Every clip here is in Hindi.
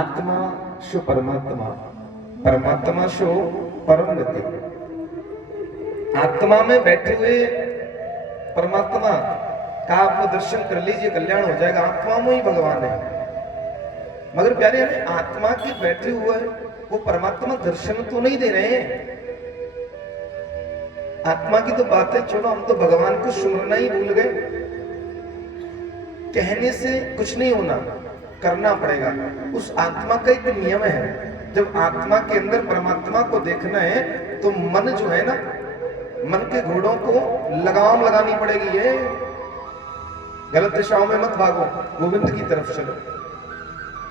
आत्मा शो परमात्मा, परमात्मा शो परम गति। आत्मा में बैठे हुए परमात्मा का आप दर्शन कर लीजिए, कल्याण हो जाएगा। आत्मा में ही भगवान है। मगर प्यारे हमें आत्मा के बैठे हुए वो परमात्मा दर्शन तो नहीं दे रहे हैं। आत्मा की तो बातें छोड़ो, हम तो भगवान को सुनना ही भूल गए। कहने से कुछ नहीं होना, करना पड़ेगा। उस आत्मा का एक नियम है, जब आत्मा के अंदर परमात्मा को देखना है तो मन जो है ना, मन के घोड़ों को लगाम लगानी पड़ेगी। ये गलत दिशाओं में मत भागो, गोविंद की तरफ चलो।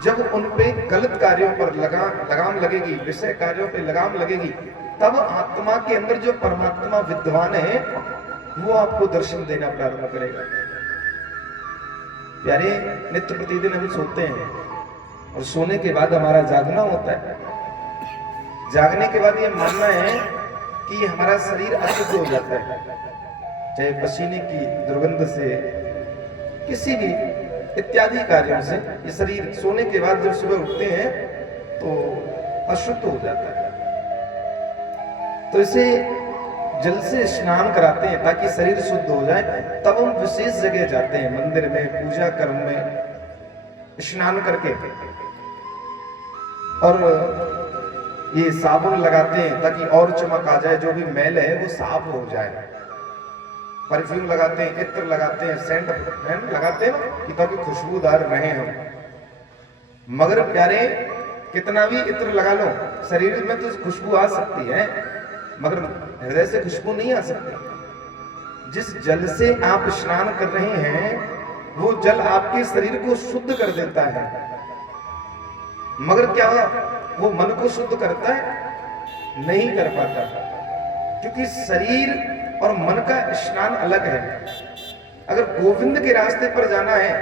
जब उन पे गलत कार्यों पर लगाम लगेगी, विषय कार्यों पे लगाम लगेगी, तब आत्मा के अंदर जो परमात्मा विद्वान है वो आपको दर्शन देना प्रारंभ करेगा। प्यारे, नित्य प्रतिदिन हम सोते हैं और सोने के बाद हमारा जागना होता है। जागने के बाद ये मानना है कि हमारा शरीर अशुद्ध हो जाता है, चाहे पसीने की दुर्गंध से, किसी भी इत्यादि कार्यों से। ये शरीर सोने के बाद जब सुबह उठते हैं तो अशुद्ध हो जाता है। तो इसे जल से स्नान कराते हैं ताकि शरीर शुद्ध हो जाए। तब हम विशेष जगह जाते हैं, मंदिर में, पूजा कर्म में स्नान करके, और ये साबुन लगाते हैं ताकि और चमक आ जाए, जो भी मैल है वो साफ हो जाए। परफ्यूम लगाते हैं, इत्र लगाते हैं, सेंट लगाते हैं ना, कि ताकि खुशबूदार रहे हम। मगर प्यारे, कितना भी इत्र लगा लो, शरीर में तो खुशबू आ सकती है, मगर हृदय से खुशबू नहीं आ सकती। जिस जल से आप स्नान कर रहे हैं वो जल आपके शरीर को शुद्ध कर देता है, मगर क्या वो मन को शुद्ध करता है? नहीं कर पाता, क्योंकि शरीर और मन का स्नान अलग है। अगर गोविंद के रास्ते पर जाना है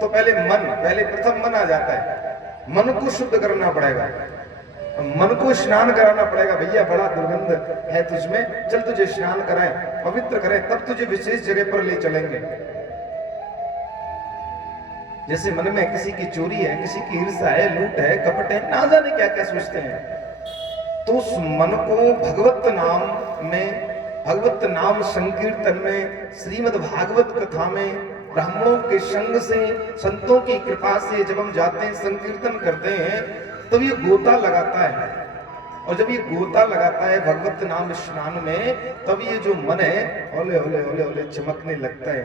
तो पहले प्रथम मन आ जाता है। मन को शुद्ध करना पड़ेगा, मन को स्नान कराना पड़ेगा। भैया बड़ा दुर्गंध है तुझमें, चल तुझे स्नान कराएं, पवित्र करें, तब तुझे विशेष जगह पर ले चलेंगे। जैसे मन में किसी की चोरी है, किसी की ईर्ष्या है, लूट है, कपट है, ना जाने क्या क्या सोचते हैं, तो उस मन को भगवत नाम में, भगवत नाम संकीर्तन में, श्रीमद् भागवत कथा में, ब्राह्मणों के संग से, संतों की कृपा से जब हम जाते हैं, संकीर्तन करते हैं, तब ये गोता लगाता है। और जब ये गोता लगाता है भगवत नाम स्नान में, तब ये जो मन है ओले ओले ओले ओले चमकने लगता है,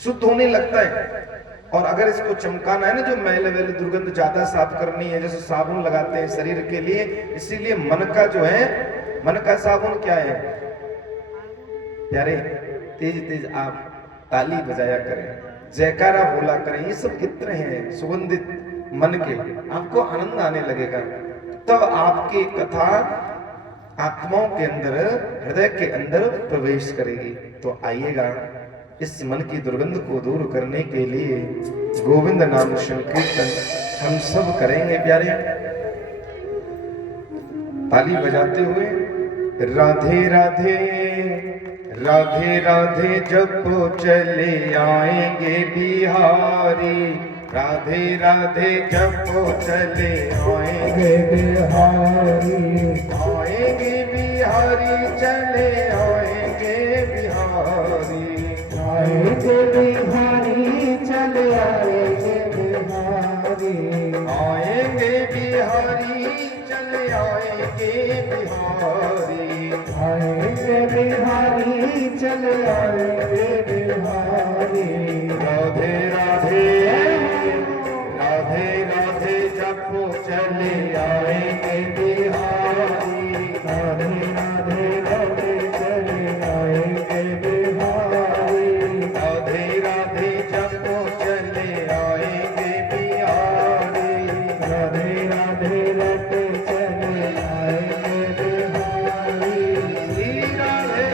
शुद्ध होने लगता है। और अगर इसको चमकाना है ना, जो मैल वैल दुर्गंध ज्यादा साफ करनी है, जैसे साबुन लगाते हैं शरीर के लिए, इसीलिए मन का जो है, मन का साबुन क्या है प्यारे? तेज तेज आप ताली बजाया करें, जयकारा बोला करें, ये सब कितने हैं सुगंधित मन के, आपको आनंद आने लगेगा। तब आपकी कथा आत्माओं के अंदर, हृदय के अंदर प्रवेश करेगी। तो आइएगा, इस मन की दुर्गंध को दूर करने के लिए गोविंद नाम संकीर्तन हम सब करेंगे प्यारे, ताली बजाते हुए। राधे राधे राधे राधे जपो चले आएंगे बिहारी, राधे राधे जपो चले आएंगे बिहारी, आएंगे बिहारी चले आएंगे बिहारी, आएंगे बिहारी चले आएंगे बिहारी, आएंगे बिहारी चले आएंगे बिहारी, आएंगे बिहारी चले आएंगे बिहारी। राधे राधे राधे राधे जपो चले आएंगे बिहारी, राधे राधे राधे चले आएंगे बिहारी, राधे राधे जपो चले आएंगे बिहारी, राधे राधे रटे चले आएंगे बिहारी। श्री राधे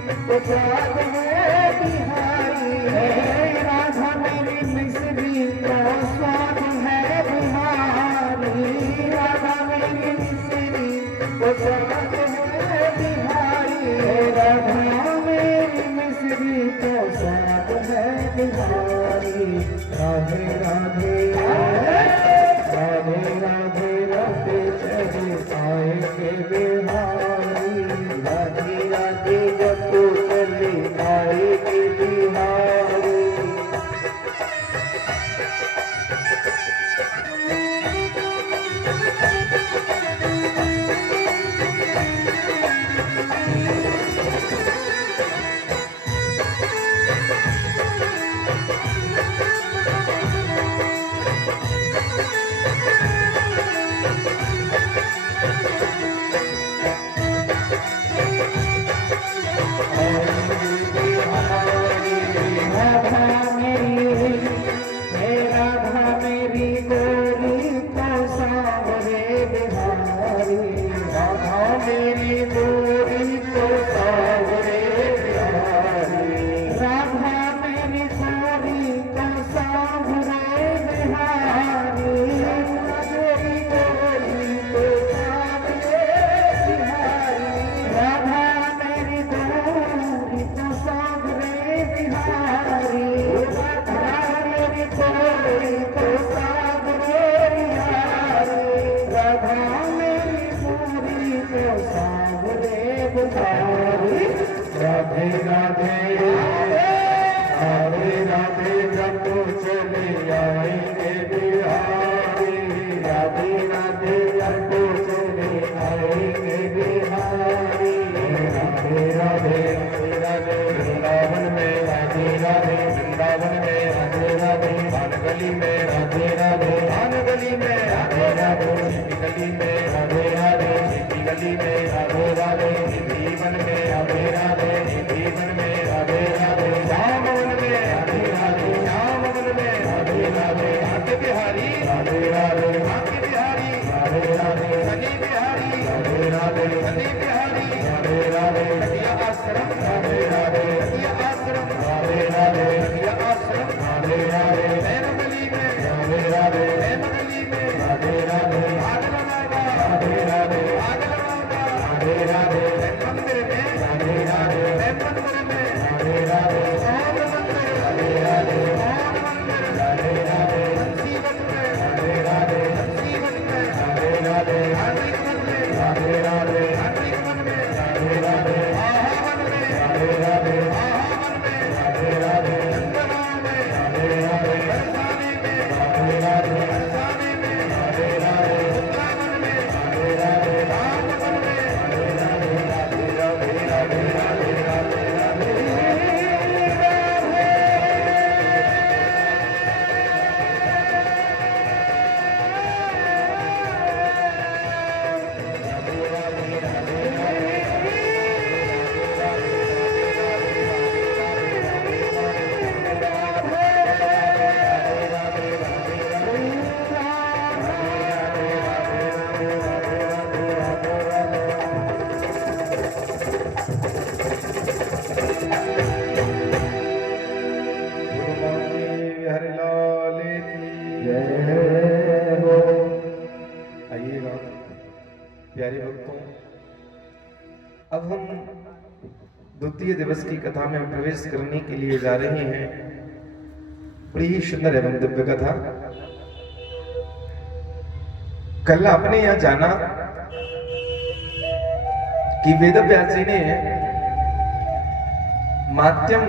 तो स्वाद है बिहारी। राधा मेरी मिश्री तो स्वाद है बिहारी। राधा मेरी मिश्री तो स्वाद है बिहारी। राधा मेरी मिश्री तो स्वाद है बिहारी। राधे राधे राधे राधे राधे चले आएंगे बिहारी। राधे राधे जब तो चले आएंगे बिहारी। राधे राधे राधे राधे जब तो चले आएंगे बिहारी। राधे राधे जब तो चले आएंगे बिहारी। राधे राधे राधे वृंदावन में राधे राधे। वृंदावन में राधे राधे। भान गली में राधे राधे। भान गली में राधे राधे। गली में राधे राधे। गली में राधे राधे। जीवन में राधे राधे। जीवन में राधे राधे। श्याम वन में राधे राधे। श्याम वन में राधे राधे। आके बिहारी राधे राधे। आके बिहारी राधे राधे। सनी बिहारी राधे राधे। सनी बिहारी राधे राधे। रतिया आश्रम राधे राधे। रतिया आश्रम राधे राधे। रतिया आश्रम राधे राधे। नैन गली में राधे राधे। नैन गली में राधे राधे। आग लगाएगा राधे राधे। आग लगाएगा राधे राधे। मंदिर में राधे राधे। मंदिर में राधे राधे। ओम मंदिर राधे राधे। ओम मंदिर राधे राधे। जीवन में राधे राधे। जीवन में राधे राधे। आंतरिक मन में राधे राधे। आंतरिक मन में राधे राधे। आहा मन में राधे राधे। आहा मन में राधे राधे। अंतराल में राधे राधे। बरसाने में राधे राधे। बरसाने में राधे राधे। उत्तरावन में राधे राधे। राम मन में राधे राधे। राधे राधे राधे राधे राधे राधे। आइएगा प्यारे भक्तों, अब हम द्वितीय दिवस की कथा में प्रवेश करने के लिए जा रहे हैं। बड़ी ही सुंदर एवं दिव्य कथा। कल आपने यहां जाना कि वेदव्यास जी ने मात्यम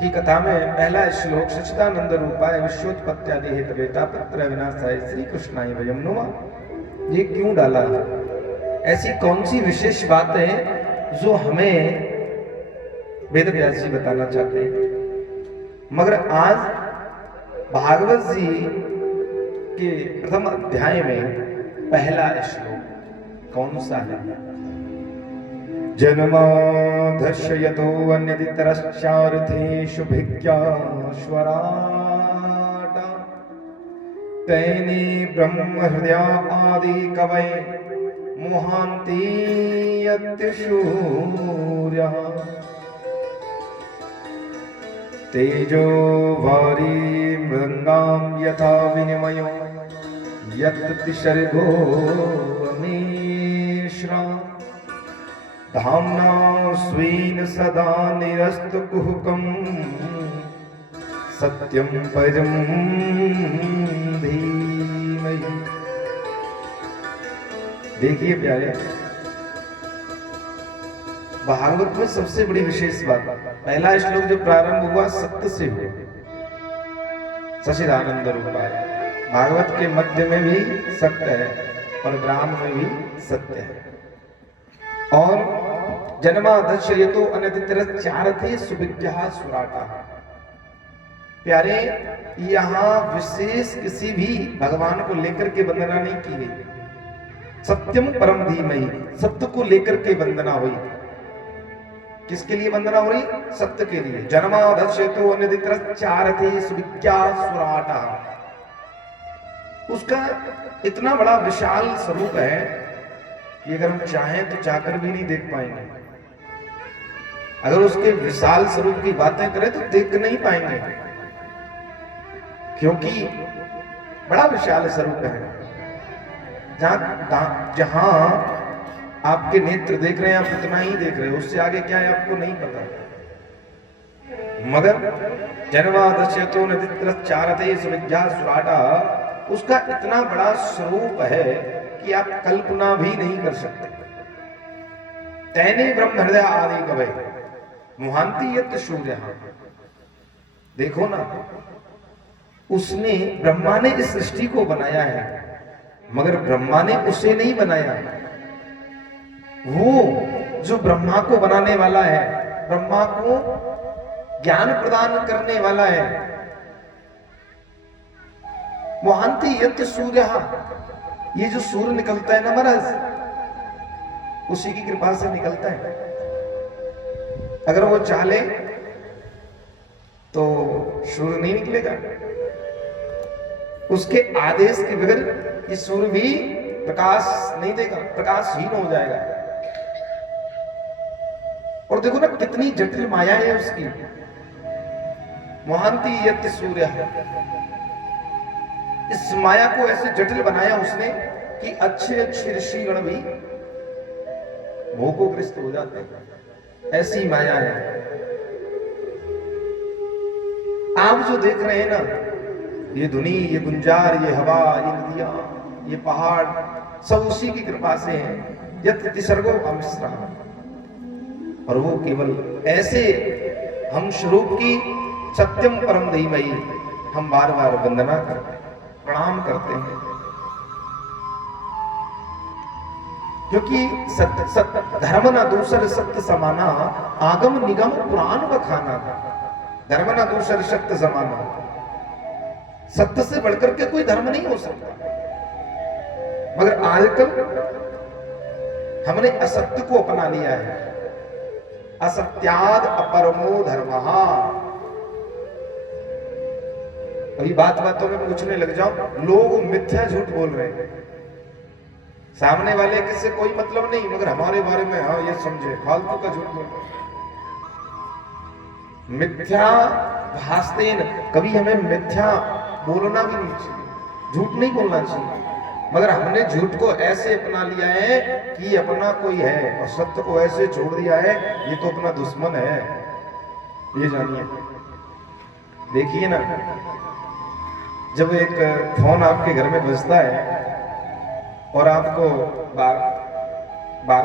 की कथा में पहला श्लोक सच्चिदानंद रूपाय विश्वोत्पत्त्यादि हेतवेता तत्र विनाशाय श्री कृष्णाय वयं नुमः, ये क्यों डाला? ऐसी कौन सी विशेष बात है जो हमें वेदव्यास जी बताना चाहते हैं? मगर आज भागवत जी के प्रथम अध्याय में पहला श्लोक कौन सा है? जन्माधर्षयतो अन्यदितरश्चार्थेषु भिज्ञाश्वराट तैने ब्रह्म हृदया आदि कवये मोहान्ति यत्यशूर्यः तेजो वारी मृदंगाम यथा विनिमयो यत्ति सर्गो अमीश्रा धाम्ना स्वेन सदा निरस्तकुहकं सत्यं परं धीमहि। देखिए प्यारे, भागवत में सबसे बड़ी विशेष बात, पहला श्लोक जो प्रारंभ हुआ सत्य से हुआ, सच्चिदानंद रूपाय। भागवत के मध्य में भी सत्य है और ग्राम में भी सत्य है। और जन्मादर्शयतो अनतितिरच्चारते सुविज्ञः सुराटा। प्यारे, यहाँ विशेष किसी भी भगवान को लेकर के वंदना नहीं की गई। सत्यम परम धीमहि, सत्य को लेकर के वंदना हुई। किसके लिए वंदना हो रही? सत्य के लिए। जन्मादर्शयतो अनतितिरच्चारते सुविज्ञः सुराटा। उसका इतना बड़ा विशाल स्वरूप है कि अगर हम चाहें तो चाहकर भी नहीं देख पाएंगे। अगर उसके विशाल स्वरूप की बातें करें तो देख नहीं पाएंगे, क्योंकि बड़ा विशाल स्वरूप है। जहां आपके नेत्र देख रहे हैं, आप उतना ही देख रहे हो, उससे आगे क्या है आपको नहीं पता। मगर जन्मादर्शयतो अनतितिरच्चारते सुविज्ञः सुराटा, उसका इतना बड़ा स्वरूप है कि आप कल्पना भी नहीं कर सकते। तैने ब्रह्म हृदय आदि कवय मुहांति यत् सूर्यः। देखो ना, उसने, ब्रह्मा ने इस सृष्टि को बनाया है, मगर ब्रह्मा ने उसे नहीं बनाया। वो जो ब्रह्मा को बनाने वाला है, ब्रह्मा को ज्ञान प्रदान करने वाला है, मुहांति यत् सूर्यः, ये जो सूर्य निकलता है ना महाराज, उसी की कृपा से निकलता है। अगर वो चाहे तो सूर्य नहीं निकलेगा। उसके आदेश के बगैर ये सूर्य भी प्रकाश नहीं देगा, प्रकाशहीन हो जाएगा। और देखो ना कितनी जटिल माया है उसकी। मुहांति यत् सूर्यः, इस माया को ऐसे जटिल बनाया उसने कि अच्छे अच्छे ऋषिगण भी मोहग्रस्त हो जाते हैं। ऐसी माया है। आप जो देख रहे हैं ना, ये धुनी, ये गुंजार, ये हवा, ये नदियां, ये पहाड़, सब उसी की कृपा से हैं। यत् सर्गो अमिश्रा। और वो केवल ऐसे हम स्वरूप की सत्यम परम धीमहि हम बार बार वंदना करते हैं, प्रणाम करते हैं। क्योंकि सत्य सत्य धर्म ना दूसर सत्य समाना, आगम निगम पुराण बखाना। धर्म ना दूसर सत्य समाना, सत्य से बढ़कर के कोई धर्म नहीं हो सकता। मगर आजकल हमने असत्य को अपना लिया है। असत्याद अपरमो धर्मः। अभी बातों में पूछने लग जाओ, लोग मिथ्या झूठ बोल रहे हैं। सामने वाले किससे कोई मतलब नहीं, मगर हमारे बारे में हाँ ये समझे, फालतू का झूठ बोल। मिथ्या भाषतेन, कभी हमें मिथ्या बोलना भी नहीं चाहिए, झूठ नहीं बोलना चाहिए। मगर हमने झूठ को ऐसे अपना लिया है कि अपना कोई है, और सत्य को ऐसे छोड़ दिया है ये तो अपना दुश्मन है। ये जानिए। देखिए ना, जब एक फोन आपके घर में बजता है और आपको बार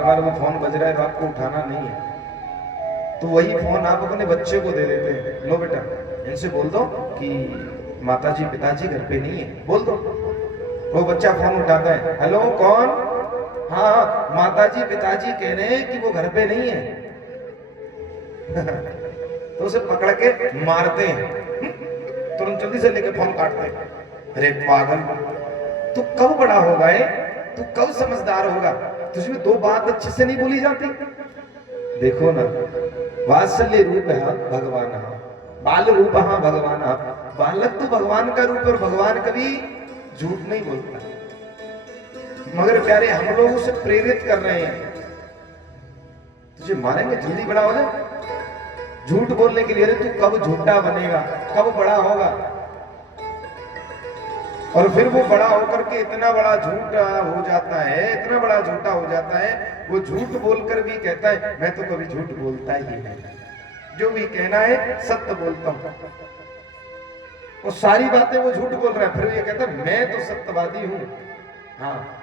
बार वो फोन बज रहा है तो आपको उठाना नहीं है, तो वही फोन आप अपने बच्चे को दे देते हैं। लो बेटा, इनसे बोल दो कि माताजी पिताजी घर पे नहीं है, बोल दो। वो बच्चा फोन उठाता है, हेलो कौन? हाँ माताजी पिताजी कह रहे हैं कि वो घर पे नहीं है। तो उसे पकड़ के मारते हैं, तुरंत जल्दी से लेके फोन काटते हैं। अरे पागल, तू कब बड़ा होगा है? तू कब समझदार होगा? तुझमें दो बात अच्छे से नहीं बोली जाती? देखो ना, वात्सल्य रूप है भगवान, बाल रूप भगवान। बालक तो भगवान का रूप, और भगवान कभी झूठ नहीं बोलता। मगर प्यारे, हम लोग उसे प्रेरित कर रहे हैं, तुझे मारेंगे जल्दी बड़ा हो जाए। झूठ बोलने के लिए, अरे तू कब झूठा बनेगा, कब बड़ा होगा। और फिर वो बड़ा होकर के इतना बड़ा झूठा हो जाता है, इतना बड़ा झूठा हो जाता है, वो झूठ बोलकर भी कहता है मैं तो कभी झूठ बोलता ही नहीं, जो भी कहना है सत्य बोलता हूं। वो सारी बातें वो झूठ बोल रहा है, फिर ये कहता है मैं तो सत्यवादी हूं। हाँ,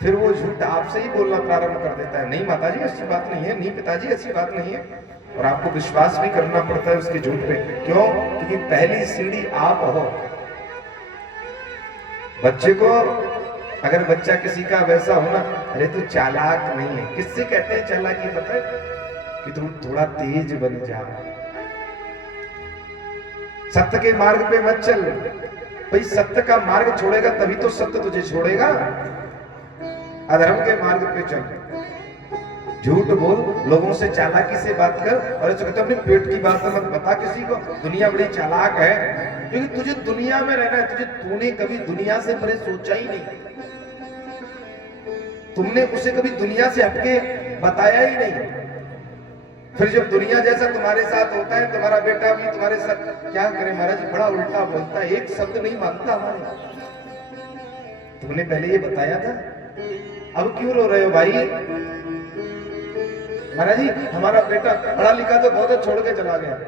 फिर वो झूठ आपसे ही बोलना प्रारंभ कर देता है, नहीं माताजी ऐसी बात नहीं है, नहीं पिताजी ऐसी बात नहीं है। और आपको विश्वास भी करना पड़ता है उसके झूठ पे। क्यों? क्योंकि पहली सीढ़ी आप हो। बच्चे को, अगर बच्चा किसी का वैसा हो ना, अरे तू चालाक नहीं है, किससे कहते हैं चालाकी पता है? कि तू थोड़ा तेज बन जा, सत्य के मार्ग पे मत चल। भाई सत्य का मार्ग छोड़ेगा तभी तो सत्य तुझे छोड़ेगा। अधर्म के मार्ग पे चल, झूठ बोल, लोगों से चालाकी से बात कर। और ऐसे कहते अपने पेट की बात मत बता किसी को, दुनिया बड़ी चालाक है। क्योंकि तुझे दुनिया में रहना है, तुझे, तूने कभी दुनिया से परे सोचा ही नहीं, तुमने उसे कभी दुनिया से हटके बताया ही नहीं। फिर जब दुनिया जैसा तुम्हारे साथ होता है, तुम्हारा बेटा भी तुम्हारे साथ क्या करे महाराज, बड़ा उल्टा बोलता है, एक शब्द नहीं मानता हमारे। तुमने पहले ये बताया था, अब क्यों रो रहे हो भाई? महाराज जी हमारा बेटा पढ़ा लिखा तो बहुत, छोड़ के चला गया,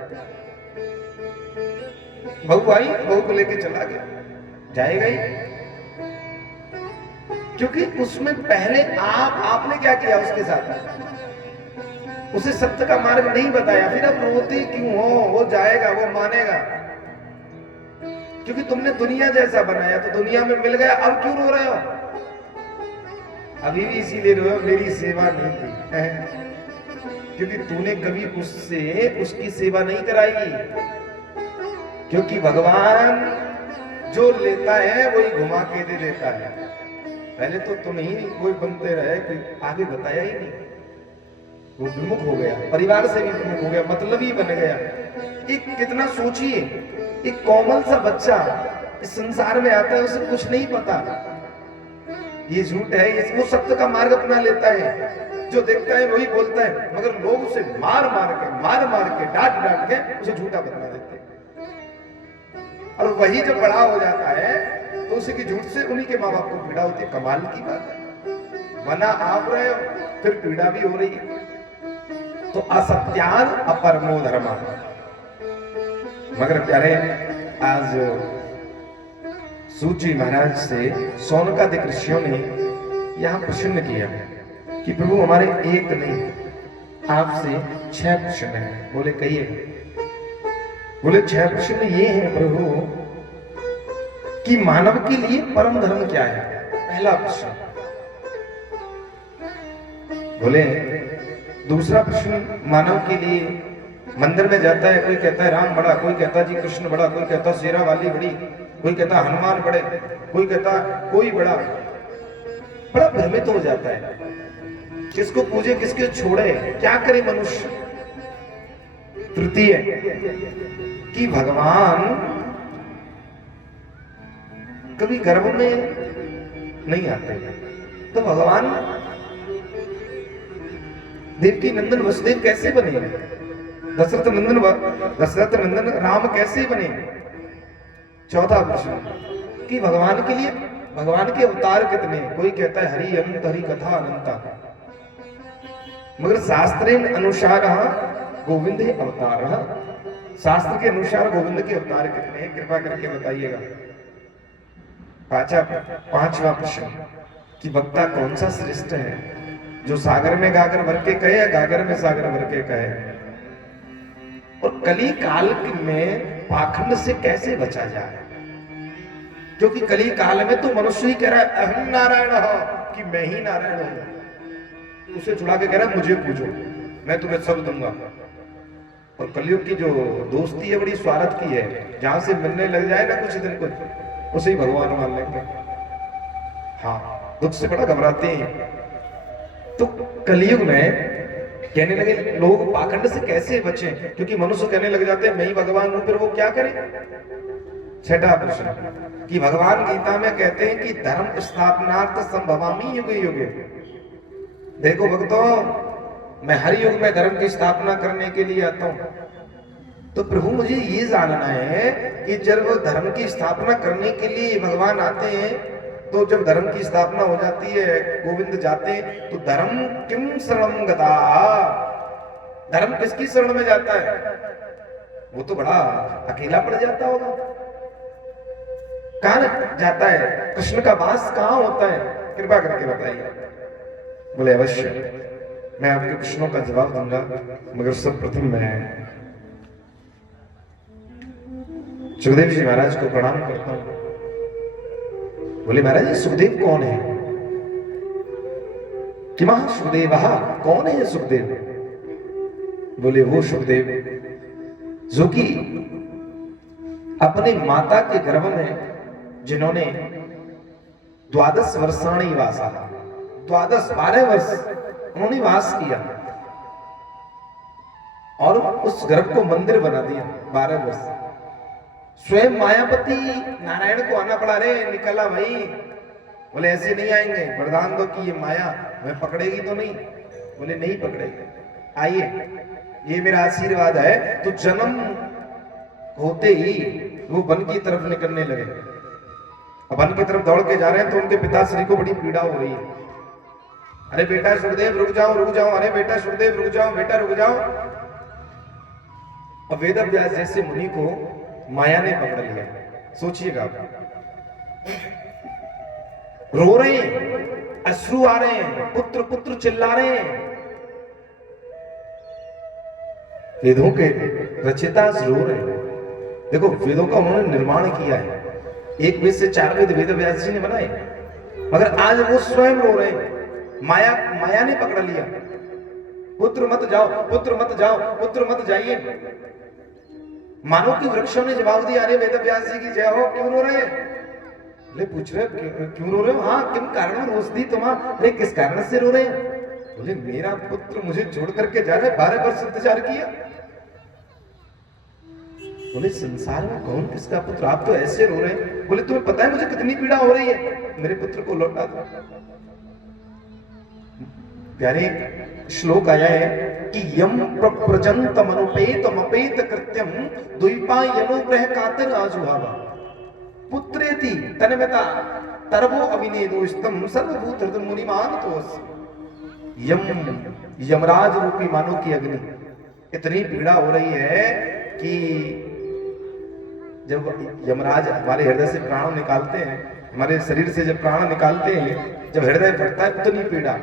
बहू आई, बहू को लेके चला गया, जाएगा ही। क्योंकि उसमें पहले आपने क्या किया उसके साथ, उसे सत्य का मार्ग नहीं बताया। फिर अब रोते क्यों हो? वो जाएगा, वो मानेगा, क्योंकि तुमने दुनिया जैसा बनाया तो दुनिया में मिल गया। अब क्यों रो रहे हो? अभी भी इसीलिए रो, मेरी सेवा नहीं की, क्योंकि तूने कभी उससे उसकी सेवा नहीं कराई। क्योंकि भगवान जो लेता है वही घुमा के दे देता है। पहले तो तुम ही कोई बनते रहे, कोई आगे बताया ही नहीं, वो विमुख हो गया, परिवार से भी विमुख हो गया, मतलब ही बन गया। एक कितना सोचिए, एक कोमल सा बच्चा इस संसार में आता है, उसे कुछ नहीं पता ये झूठ है, वो सत्य का मार्ग अपना लेता है, जो देखता है वही बोलता है, मगर लोग उसे मार मार के डांट डांट के उसे झूठा बता देते हैं। और वही जब बड़ा हो जाता है तो उसी की झूठ से उन्हीं के माँ बाप को पीड़ा होती है। कमाल की बात है, मना आप रहे हो फिर पीड़ा भी हो रही है। तो असत्यान अपरमो धर्मा। मगर प्यारे, आज सूची महाराज से सोनकादिक ऋषियों ने यहां प्रश्न किया कि प्रभु हमारे एक नहीं, आपसे 6 प्रश्न हैं। बोले कहिए। बोले 6 प्रश्न ये हैं प्रभु कि मानव के लिए परम धर्म क्या है। पहला प्रश्न। बोले दूसरा प्रश्न, मानव के लिए मंदिर में जाता है, कोई कहता है राम बड़ा, कोई कहता जी कृष्ण बड़ा, कोई कहता शेरा वाली बड़ी, कोई कहता हनुमान बड़े, कोई कहता कोई बड़ा भ्रमित हो जाता है। किसको पूजे किसके छोड़े, क्या करे मनुष्य। तृतीय कि भगवान कभी गर्भ में नहीं आते, तो भगवान देवकी नंदन वसुदेव कैसे बने, दशरथ नंदन राम कैसे बने। चौथा प्रश्न कि भगवान के लिए, भगवान के अवतार कितने। कोई कहता है हरि अनंत, हरि कथा अनंता, मगर शास्त्रे अनुसार गोविंद अवतार। शास्त्र के अनुसार गोविंद के अवतार कितने हैं, कृपा करके बताइएगा। पांचवा प्रश्न कि वक्ता कौन सा श्रेष्ठ है, जो सागर में गागर भर के कहे या गागर में सागर भर के कहे। और कली काल में पाखंड से कैसे बचा जाए, क्योंकि कली काल में तो मनुष्य ही कह रहा है अहम नारायण हो, कि मैं ही नारायण हूं। उसे छुड़ा के कह रहा है मुझे पूछो, मैं तुम्हें सब दूंगा। और कलयुग की जो दोस्ती है बड़ी स्वार्थ की है, जहां से मिलने लग जाए ना कुछ दिन कुछ, उसे ही भगवान मान लेंगे। हाँ, दुख से बड़ा घबराते हैं। तो कलयुग में कहने लगे लोग पाखंड से कैसे बचे, क्योंकि मनुष्य कहने लग जाते हैं मैं ही भगवान हूं, फिर वो क्या करे। छठा प्रश्न कि भगवान गीता में कहते हैं कि धर्म स्थापनार्थ संभवामि युगे युगे। देखो भक्तों, मैं हर युग में धर्म की स्थापना करने के लिए आता हूं। तो प्रभु मुझे ये जानना है कि जब वो धर्म की स्थापना करने के लिए भगवान आते हैं, तो जब धर्म की स्थापना हो जाती है, गोविंद जाते हैं, तो धर्म किम शरणं गता, धर्म किसकी शरण में जाता है? वो तो बड़ा अकेला पड़ जाता होगा। कहां जाता है? कृष्ण का वास कहां होता है? कृपा करके बताइए। बोले अवश्य, मैं आपके प्रश्नों का जवाब दूंगा, मगर सर्वप्रथम मैं सुखदेव जी महाराज को प्रणाम करता हूं। बोले महाराज जी, सुखदेव कौन है? कि महा सुखदेव, कौन है सुखदेव? बोले वो सुखदेव जो कि अपने माता के गर्भ में जिन्होंने 12 वर्षाणी वासा, 12 वर्ष उन्होंने वास किया और उस गर्भ को मंदिर बना दिया 12 वर्ष। स्वयं मायापति नारायण को आना पड़ा, रे निकला भाई। बोले ऐसे नहीं आएंगे, वरदान दो कि ये माया मैं पकड़ेगी तो नहीं? बोले नहीं पकड़ेगी, आइए, ये मेरा आशीर्वाद है। तो जन्म होते ही वो वन की तरफ निकलने लगे। अब वन की तरफ दौड़ के जा रहे हैं तो उनके पिताश्री को बड़ी पीड़ा हो रही है। अरे बेटा सुखदेव रुक जाओ, रुक जाओ, अरे बेटा सुखदेव रुक जाओ, बेटा रुक जाओ। अब वेदव्यास जैसे मुनि को माया ने पकड़ लिया। सोचिएगा, रो रहे हैं, अश्रु आ रहे हैं, पुत्र पुत्र चिल्ला रहे हैं। वेदों के रचयिता रो रहे हैं। देखो, वेदों का उन्होंने निर्माण किया है, एक वेद से 4 वेद वेद व्यास जी ने बनाए, मगर आज वो स्वयं रो रहे हैं। माया ने पकड़ लिया। पुत्र मत जाओ, पुत्र मत जाओ, पुत्र मत जाइए। मानो कि वृक्षों ने जवाब दिया, अरे वेद व्यास जी की जय हो, क्यों रो रहे हैं? बोले पूछ रहे क्यों रो रहे हो? हाँ, किन कारण रोष दी तुम्हारा? अरे किस कारण से रो रहे हैं? बोले मेरा पुत्र मुझे छोड़ करके जा रहा है, 12 वर्ष इंतजार किया। बोले संसार में कौन किसका पुत्र? आप तो ऐसे रो रहे हैं। बोले तुम्हें पता है मुझे कितनी पीड़ा हो रही है, मेरे पुत्र को लौटा दो। प्यारे श्लोक आया है कि यम प्रजंतम अनुपेतम अपेत कृत्यम द्वीपायनुग्रह कातर आजुहावा पुत्रेति तन्मता तरवो अविनेदोस्तम सर्वभूत हृदय मुनिमान तोस। यमराज रूपी मानो की अग्नि इतनी पीड़ा हो रही है कि जब यमराज हमारे हृदय से प्राण निकालते हैं, हमारे शरीर से जब प्राण निकालते हैं, जब हृदय फटता है उतनी पीड़ा।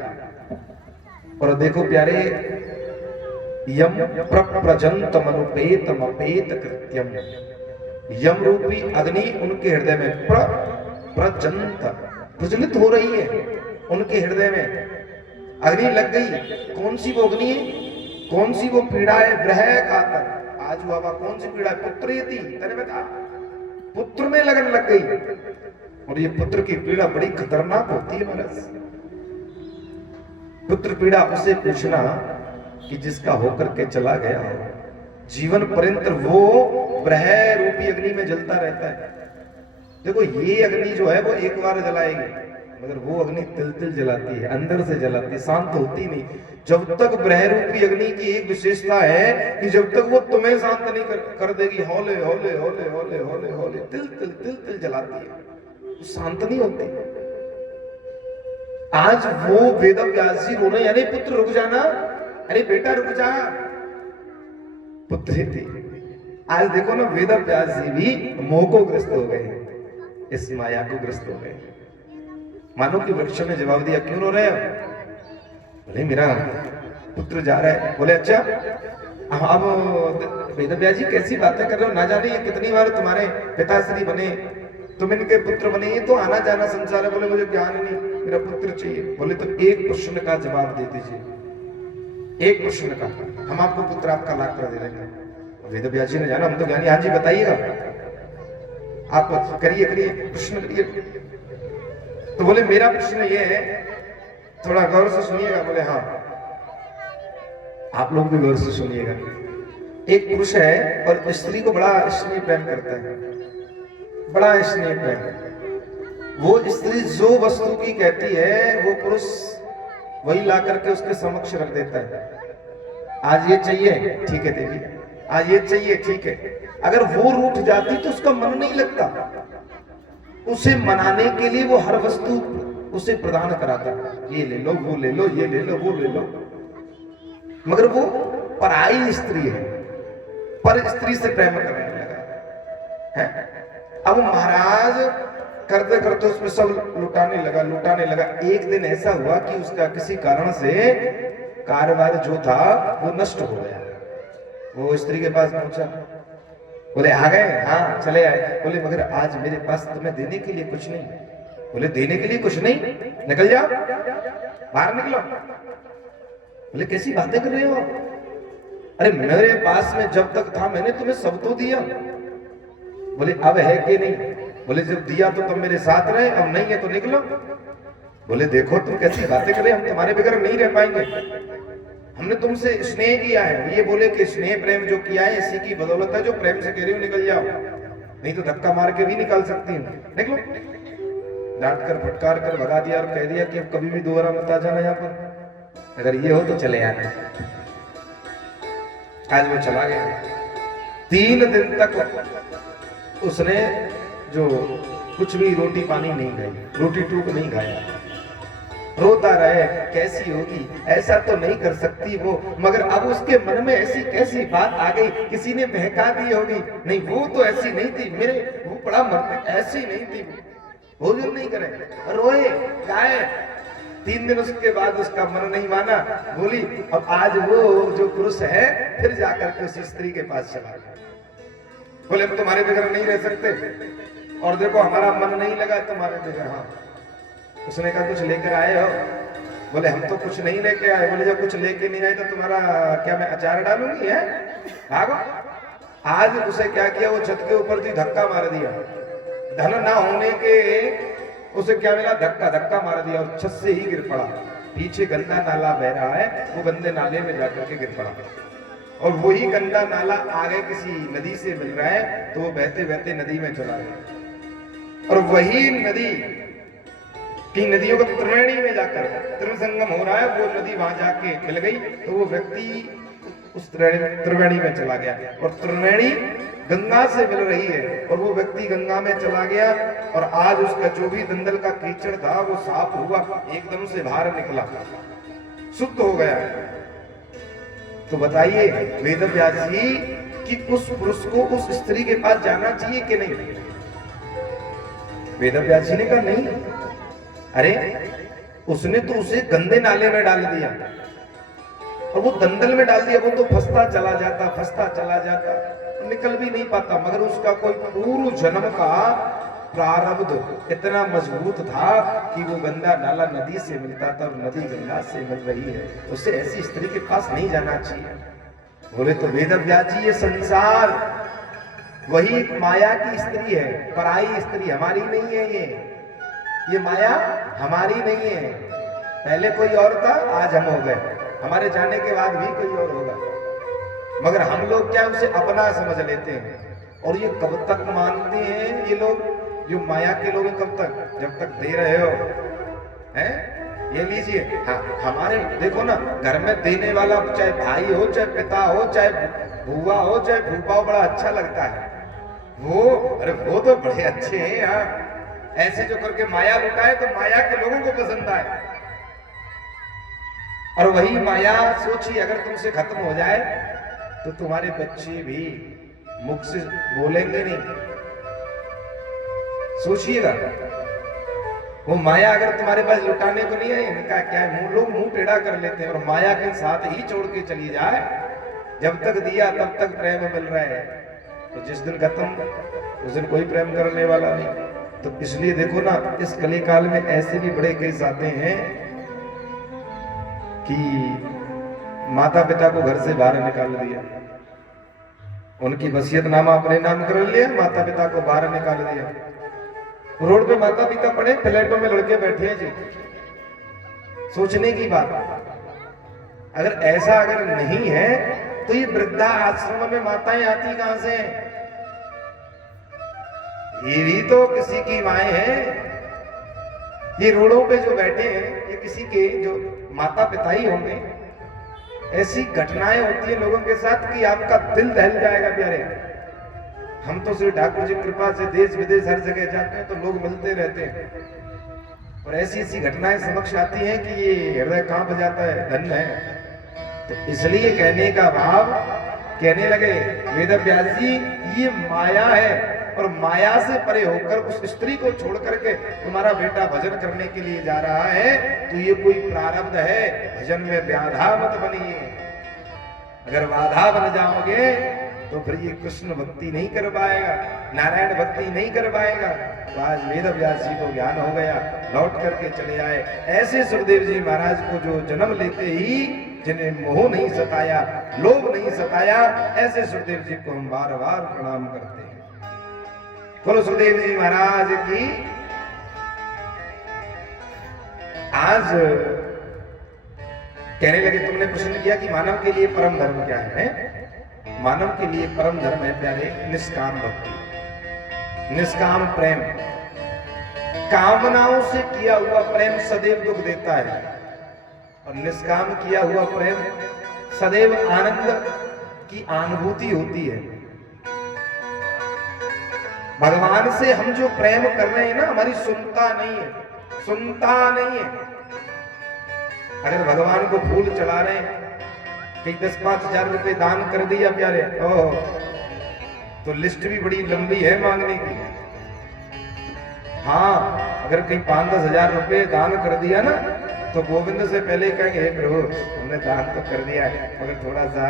और देखो प्यारे, यम प्रजंतम अनुपेतम अपेत कृत्यम, यम रूपी अग्नि उनके हृदय में प्रजंत प्रज्वलित हो रही है। उनके हृदय में अग्नि लग गई। कौन सी वो अग्नि है? कौन सी वो पीड़ा है? ग्रह कातर आज बाबा, कौन सी पीड़ा? पुत्रेति तन्मता, पुत्र में लगन लग गई। और ये पुत्र की पीड़ा बड़ी खतरनाक होती है महाराज। पुत्र पीड़ा उसे पूछना कि जिसका होकर के चला गया हो, जीवन पर्यंत वो ग्रह रूपी अग्नि में जलता रहता है। देखो, ये अग्नि जो है वो एक बार जलाएगी, मगर वो अग्नि तिल तिल जलाती है, अंदर से जलाती है, शांत होती नहीं। जब तक ब्रह्म रूपी अग्नि की एक विशेषता है कि जब तक वो तुम्हें शांत नहीं कर देगी, हौले हौले हौले हौले हौले हौले तिल तिल तिल तिल जलाती है, शांत नहीं होती। आज वो वेद व्यास जी रो रहे, अरे पुत्र रुक जाना, अरे बेटा रुक जा, पुत्र थी। आज देखो ना, वेद व्यास जी भी मोह को ग्रस्त हो गए, इस माया को ग्रस्त हो गए। मानो कि वृक्ष ने जवाब दिया, क्यों रो रहे हो? बोले मेरा पुत्र जा रहा है। बोले अच्छा, अब वेद व्यास जी कैसी बातें कर रहे हो? ना जाने ये कितनी बार तुम्हारे पिताश्री बने, तुम इनके पुत्र बने, ये तो आना जाना संसार है। बोले मुझे ज्ञान नहीं, मेरा पुत्र चाहिए। बोले तो एक प्रश्न का जवाब दे दीजिए, एक प्रश्न का, हम आपको पुत्र आपका लाख कर दे देंगे। वेद व्यास जी ने जाना, हम तो ज्ञानी। हाँ जी बताइएगा, आप करिए करिए प्रश्न करिए। तो बोले मेरा प्रश्न ये है, थोड़ा गौर से सुनिएगा। बोले हाँ, आप लोग भी गौर से सुनिएगा। एक पुरुष है और स्त्री को बड़ा स्नेह प्रेम करता है, बड़ा स्नेह प्रेम। वो स्त्री जो वस्तु की कहती है वो पुरुष वही ला करके उसके समक्ष रख देता है। आज ये चाहिए, ठीक है देवी, आज ये चाहिए, ठीक है। अगर वो रूठ जाती तो उसका मन नहीं लगता, उसे मनाने के लिए वो हर वस्तु उसे प्रदान कराता, ये ले लो, वो ले लो, ये ले लो, वो ले लो। मगर वो पराई स्त्री है, पर स्त्री से प्रेम करने लगा है। अब महाराज करते करते उसमें सब लुटाने लगा। एक दिन ऐसा हुआ कि उसका किसी कारण से कारोबार जो था वो नष्ट हो गया। वो स्त्री के पास पहुंचा, बोले आ गए? हाँ चले आए। बोले मगर आज मेरे पास तुम्हें देने के लिए कुछ नहीं। बोले देने के लिए कुछ नहीं? निकल जाओ, बाहर निकलो। बोले कैसी बातें कर रहे हो? अरे मेरे पास में जब तक था मैंने तुम्हें सब तो दिया। बोले अब है कि नहीं? बोले जब दिया तो तुम मेरे साथ रहे, अब नहीं है तो निकलो। बोले देखो तुम कैसी बातें कर रहे, हम तुम्हारे बगैर नहीं रह पाएंगे, हमने तुमसे स्नेह किया है। ये बोले कि स्नेह प्रेम जो किया है इसी की बदौलत है जो प्रेम से कह रही हूँ निकल जाओ, नहीं तो धक्का मार के भी निकाल सकती हूँ, निकलो। डांट कर फटकार कर भगा दिया और कह दिया कि अब कभी भी दोबारा मत आ जाना यहाँ पर, अगर ये हो तो चले आना। आज वो चला गया। 3 दिन तक उसने जो कुछ भी रोटी पानी नहीं खाई, रोटी टूक नहीं खाया, रोता रहे कैसी होगी, ऐसा तो नहीं कर सकती वो। मगर अब उसके मन में ऐसी कैसी बात आ गई, किसी ने बहका दी होगी, नहीं वो तो ऐसी नहीं थी, मेरे वो बड़ा मन ऐसी नहीं थी, भोजन नहीं करे, रोए गाए। 3 दिन उसके बाद उसका मन नहीं माना, बोली अब आज वो जो पुरुष है फिर जाकर के उसी स्त्री के पास चला गया। बोले हम तुम्हारे बगैर नहीं रह सकते, और देखो हमारा मन नहीं लगा तुम्हारे बगैर। हाँ, उसने कहा कुछ लेकर आए हो? बोले हम तो कुछ नहीं लेके आए। बोले जब कुछ लेके नहीं आए तो तुम्हारा क्या मैं अचार डालूंगी है? भागो। आज उसे क्या किया, वो छत के ऊपर थी, धक्का मार दिया। धन ना होने के उसे क्या मिला, धक्का मार दिया और छत से ही गिर पड़ा। पीछे गंदा नाला बह रहा है, वो गंदे नाले में जाकर के गिर पड़ा, और वही गंदा नाला आगे किसी नदी से मिल रहा है, तो वो बहते बहते नदी में चला गया। और वही नदी की नदियों का त्रिवेणी में जाकर त्रिसंगम हो रहा है, वो नदी वहां जाके मिल गई, तो वो व्यक्ति उस त्रिवेणी में चला गया, और त्रिवेणी गंगा से मिल रही है, और वो व्यक्ति गंगा में चला गया। और आज उसका जो भी दंदल का कीचड़ था वो साफ हुआ, एकदम से बाहर निकला, शुद्ध हो गया। तो बताइए वेदव्यास जी कि उस पुरुष को उस स्त्री के पास जाना चाहिए कि नहीं? वेदव्यास जी ने कहा नहीं। अरे उसने तो उसे गंदे नाले में डाल दिया, और वो दंदल में डाल दिया, वो तो फंसता चला जाता, निकल भी नहीं पाता। मगर उसका कोई पूर्व जन्म का प्रारब्ध इतना मजबूत था कि वो गंदा नाला नदी से मिलता था, और नदी गंगा से मिल रही है, उसे ऐसी स्त्री के पास नहीं जाना चाहिए। बोले तो वेदव्यास जी ये संसार वही माया की स्त्री है, पराई स्त्री हमारी नहीं है। ये माया हमारी नहीं है। पहले कोई और था, आज हम हो गए, हमारे जाने के बाद भी कोई और होगा। मगर हम लोग क्या उसे अपना समझ लेते हैं। और ये कब तक मानते हैं ये लोग, जो माया के लोग, कब तक? जब तक दे रहे हो हैं, ये लीजिए। हाँ, हमारे देखो ना, घर में देने वाला चाहे भाई हो, चाहे पिता हो, चाहे बुआ हो, चाहे फूफा हो, बड़ा अच्छा लगता है वो। अरे वो तो बड़े अच्छे हैं यार, ऐसे जो करके माया लुटाए तो माया के लोगों को पसंद आए। और वही माया सोचिए अगर तुमसे खत्म हो जाए तो तुम्हारे बच्चे भी मुख से बोलेंगे नहीं। सोचिएगा, वो माया अगर तुम्हारे पास लुटाने को नहीं आई, इनका क्या है, लोग मुंह टेढ़ा कर लेते हैं, और माया के साथ ही छोड़ के चली जाए। जब तक दिया तब तक प्रेम मिल रहा है, तो जिस दिन खत्म उस दिन कोई प्रेम करने वाला नहीं। तो इसलिए देखो ना, इस कली काल में ऐसे भी बड़े केस आते हैं कि माता पिता को घर से बाहर निकाल दिया, उनकी वसीयतनामा अपने नाम कर लिया, माता पिता को बाहर निकाल दिया। रोड पे माता पिता पड़े, फ्लैटों में लड़के बैठे हैं जी। सोचने की बात, अगर ऐसा अगर नहीं है तो ये वृद्धा आश्रम में माताएं आती कहां से हैं? ये भी तो किसी की माएं हैं। ये रोडों पे जो बैठे हैं ये किसी के जो माता पिता ही होंगे। ऐसी घटनाएं होती है लोगों के साथ कि आपका दिल दहल जाएगा प्यारे। हम तो श्री ठाकुर जी कृपा से देश विदेश हर जगह जाते हैं तो लोग मिलते रहते हैं, और ऐसी ऐसी घटनाएं समक्ष आती हैं कि ये हृदय कांप जाता है, धन्य है। तो इसलिए कहने का भाव, कहने लगे वेद व्यास जी ये माया है, और माया से परे होकर उस स्त्री को छोड़ करके तुम्हारा बेटा भजन करने के लिए जा रहा है, तो ये कोई प्रारब्ध है, भजन में बाधा मत बनिए। अगर बाधा बन जाओगे तो फिर ये कृष्ण भक्ति नहीं कर पाएगा, नारायण भक्ति नहीं कर पाएगा। तो आज वेद व्यास जी को ज्ञान हो गया, लौट करके चले आए। ऐसे सुखदेव जी महाराज को जो जन्म लेते ही जिन्हें मोह नहीं सताया, लोभ नहीं सताया, ऐसे सुखदेव जी को हम बार बार प्रणाम करते हैं। बोलो सुखदेव जी महाराज की। आज कहने लगे, तुमने प्रश्न किया कि मानव के लिए परम धर्म क्या है? मानव के लिए परम धर्म है प्यारे निष्काम भक्ति, निष्काम प्रेम। कामनाओं से किया हुआ प्रेम सदैव दुख देता है, और निष्काम किया हुआ प्रेम सदैव आनंद की अनुभूति होती है। भगवान से हम जो प्रेम कर रहे हैं ना, हमारी सुनता नहीं है, सुनता नहीं है। अगर भगवान को फूल चढ़ा रहे हैं, कहीं 10-5 हजार रुपए दान कर दिया प्यारे, ओह तो लिस्ट भी बड़ी लंबी है मांगने की। हाँ, अगर कहीं 5-10 हजार रुपए दान कर दिया ना, तो गोविंद से पहले कहेंगे हे प्रभु हमने दान तो कर दिया है, मगर थोड़ा सा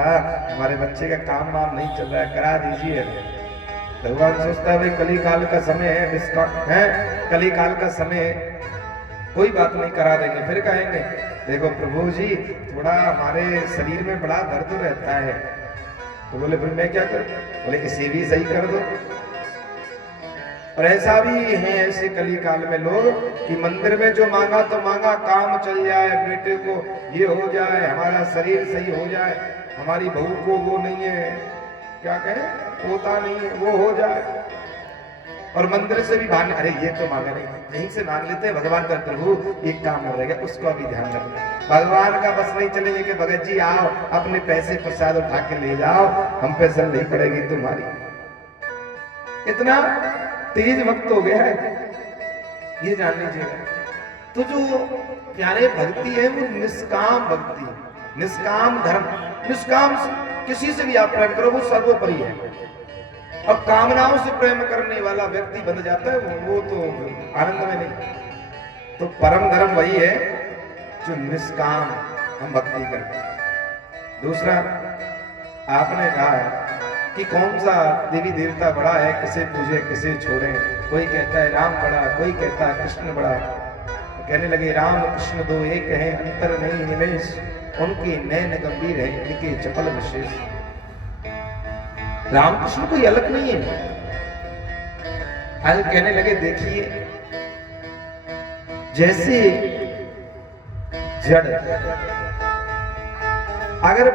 हमारे बच्चे का काम वाम नहीं चल रहा है, करा दीजिए। भगवान सोचता है भाई कली काल का समय है, डिस्काउंट है, कली काल का समय है, कोई बात नहीं, करा देंगे। फिर कहेंगे देखो प्रभु जी थोड़ा हमारे शरीर में बड़ा दर्द रहता है, तो बोले फिर मैं क्या करूं? बोले इसे भी सही कर दो। और ऐसा भी है ऐसे कली काल में लोग कि मंदिर में जो मांगा तो मांगा, काम चल जाए, बेटे को ये हो जाए, हमारा शरीर सही हो जाए, हमारी बहू को वो नहीं है, क्या कहें होता नहीं है, वो हो जाए। और मंदिर से भी भाग, अरे ये तो मांगा नहीं, यहीं से मांग लेते हैं। भगवान का प्रभु एक काम हो रहेगा, उसको भी ध्यान रखना। भगवान का बस नहीं चलेंगे कि भगत जी आओ अपने पैसे प्रसाद उठा के ले जाओ, हम पे सर नहीं पड़ेगी तुम्हारी। इतना तेज वक्त हो गया है, ये जान लीजिएगा। तो जो प्यारे भक्ति है वो निष्काम भक्ति, निष्काम धर्म, निष्काम किसी से भी आप प्रेम करो वो सर्वोपरि है। और कामनाओं से प्रेम करने वाला व्यक्ति बन जाता है वो तो आनंद में नहीं। तो परम धर्म वही है जो निष्काम हम भक्ति करते हैं। दूसरा आपने कहा कि कौन सा देवी देवता बड़ा है, किसे पूजे किसे छोड़े। कोई कहता है राम बड़ा, कोई कहता है कृष्ण बड़ा। तो कहने लगे राम कृष्ण दो एक हैं, अंतर नहीं निमेश, उनके नैन गंभीर है, इनके चपल विशेष। रामकृष्ण कोई अलग नहीं है। आज कहने लगे देखिए जैसे जड़, अगर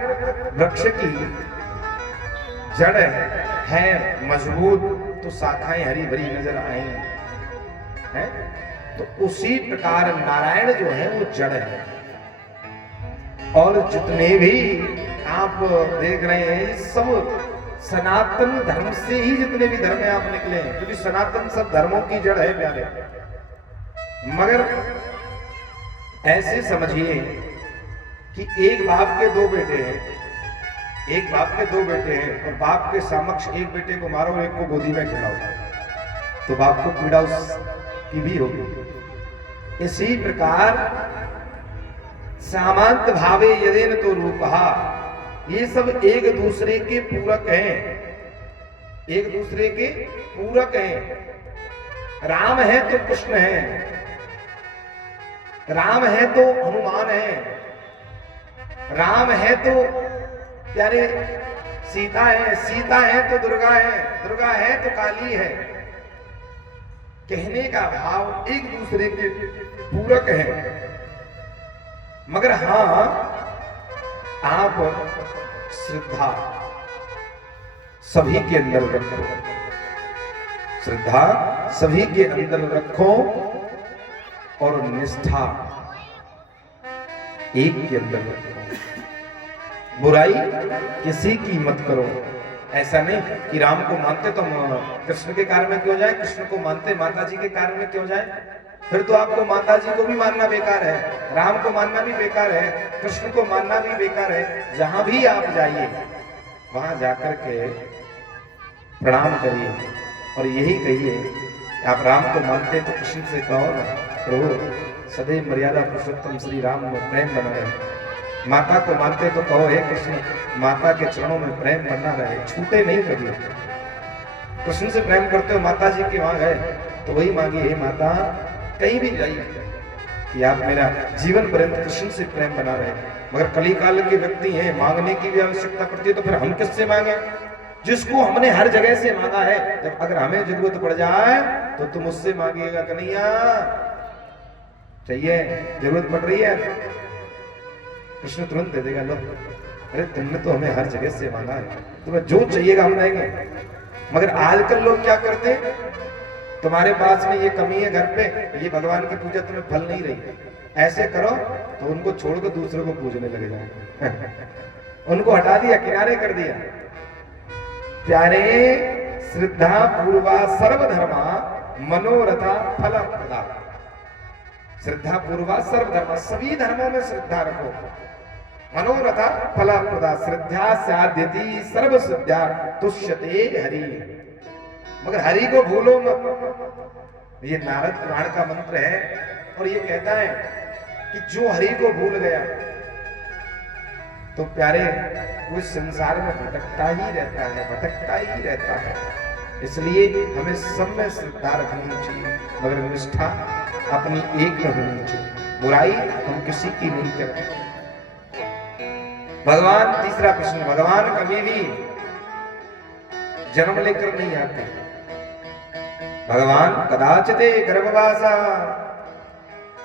वृक्ष की जड़ है मजबूत तो शाखाएं हरी भरी नजर आएंगी, हैं? तो उसी प्रकार नारायण जो है वो जड़ है। और जितने भी आप देख रहे हैं सब सनातन धर्म से ही, जितने भी धर्म है आप निकले हैं, क्योंकि सनातन सब धर्मों की जड़ है प्यारे। मगर ऐसे समझिए कि एक बाप के दो बेटे हैं, एक बाप के दो बेटे हैं, और बाप के समक्ष एक बेटे को मारो एक को गोदी में खिलाओ, तो बाप को पीड़ा उसकी भी होगी। इसी प्रकार सामान्य भावे यदेन तो रूपहा, ये सब एक दूसरे के पूरक हैं, एक दूसरे के पूरक हैं। राम है तो कृष्ण है, राम है तो हनुमान है, राम है तो प्यारे सीता है, सीता है तो दुर्गा है, दुर्गा है तो काली है। कहने का भाव एक दूसरे के पूरक है। मगर हाँ आप श्रद्धा सभी के अंदर रखो, श्रद्धा सभी के अंदर रखो, और निष्ठा एक के अंदर रखो। बुराई किसी की मत करो। ऐसा नहीं कि राम को मानते तो कृष्ण के कार्य में क्यों जाए, कृष्ण को मानते माता जी के कार्य में क्यों जाए। फिर तो आपको माता जी को भी मानना बेकार है, राम को मानना भी बेकार है, कृष्ण को मानना भी बेकार है। जहां भी आप जाइए वहां जाकर के प्रणाम करिए और यही कहिए आप राम को मानते तो कृष्ण से कहो ना, प्रभु सदैव मर्यादा पुरुषोत्तम श्री राम में प्रेम बना रहे। माता को मानते तो कहो हे कृष्ण माता के चरणों में प्रेम बना रहे, छूटे नहीं कभी। कृष्ण से प्रेम करते हो, माता जी के वहां गए तो वही मांगिए, हे माता कहीं भी जाइए कि आप मेरा जीवन पर्यंत कृष्ण से प्रेम बना रहे। मगर कली काल के व्यक्ति हैं, मांगने की भी आवश्यकता पड़ती है, तो फिर हम किससे मांगे जिसको हमने हर जगह से मांगा है। जब अगर हमें जरूरत पड़ जाए तो तुम उससे मांगिएगा, कन्हैया चाहिए, जरूरत पड़ रही है, कृष्ण तुरंत दे देगा। लो, अरे तुमने तो हमें हर जगह से मांगा है, तुम्हें जो चाहिएगा हम देंगे। मगर आजकल लोग क्या करते हैं, तुम्हारे पास में ये कमी है घर पे, ये भगवान की पूजा तुम्हें फल नहीं रही, ऐसे करो तो उनको छोड़कर दूसरों को पूजने लग जाए। उनको हटा दिया, किनारे कर दिया। प्यारे श्रद्धा पूर्वा सर्वधर्मा मनोरथा फल प्रदा। श्रद्धा पूर्वा सर्वधर्मा, सभी धर्मों में श्रद्धा रखो। मनोरथा फल प्रदा, श्रद्धा साध्यति सर्व सिद्धा तुष्यते हरि। मगर हरि को भूलो मत। ये नारद पुराण का मंत्र है और ये कहता है कि जो हरि को भूल गया तो प्यारे वो इस संसार में भटकता ही रहता है, भटकता ही रहता है। इसलिए हमें सब में श्रद्धा रखनी चाहिए, मगर निष्ठा अपनी एक में होनी चाहिए। बुराई हम किसी की नहीं करें। भगवान, तीसरा प्रश्न, भगवान कभी भी जन्म लेकर नहीं आते। भगवान कदाचिते गर्भवासा,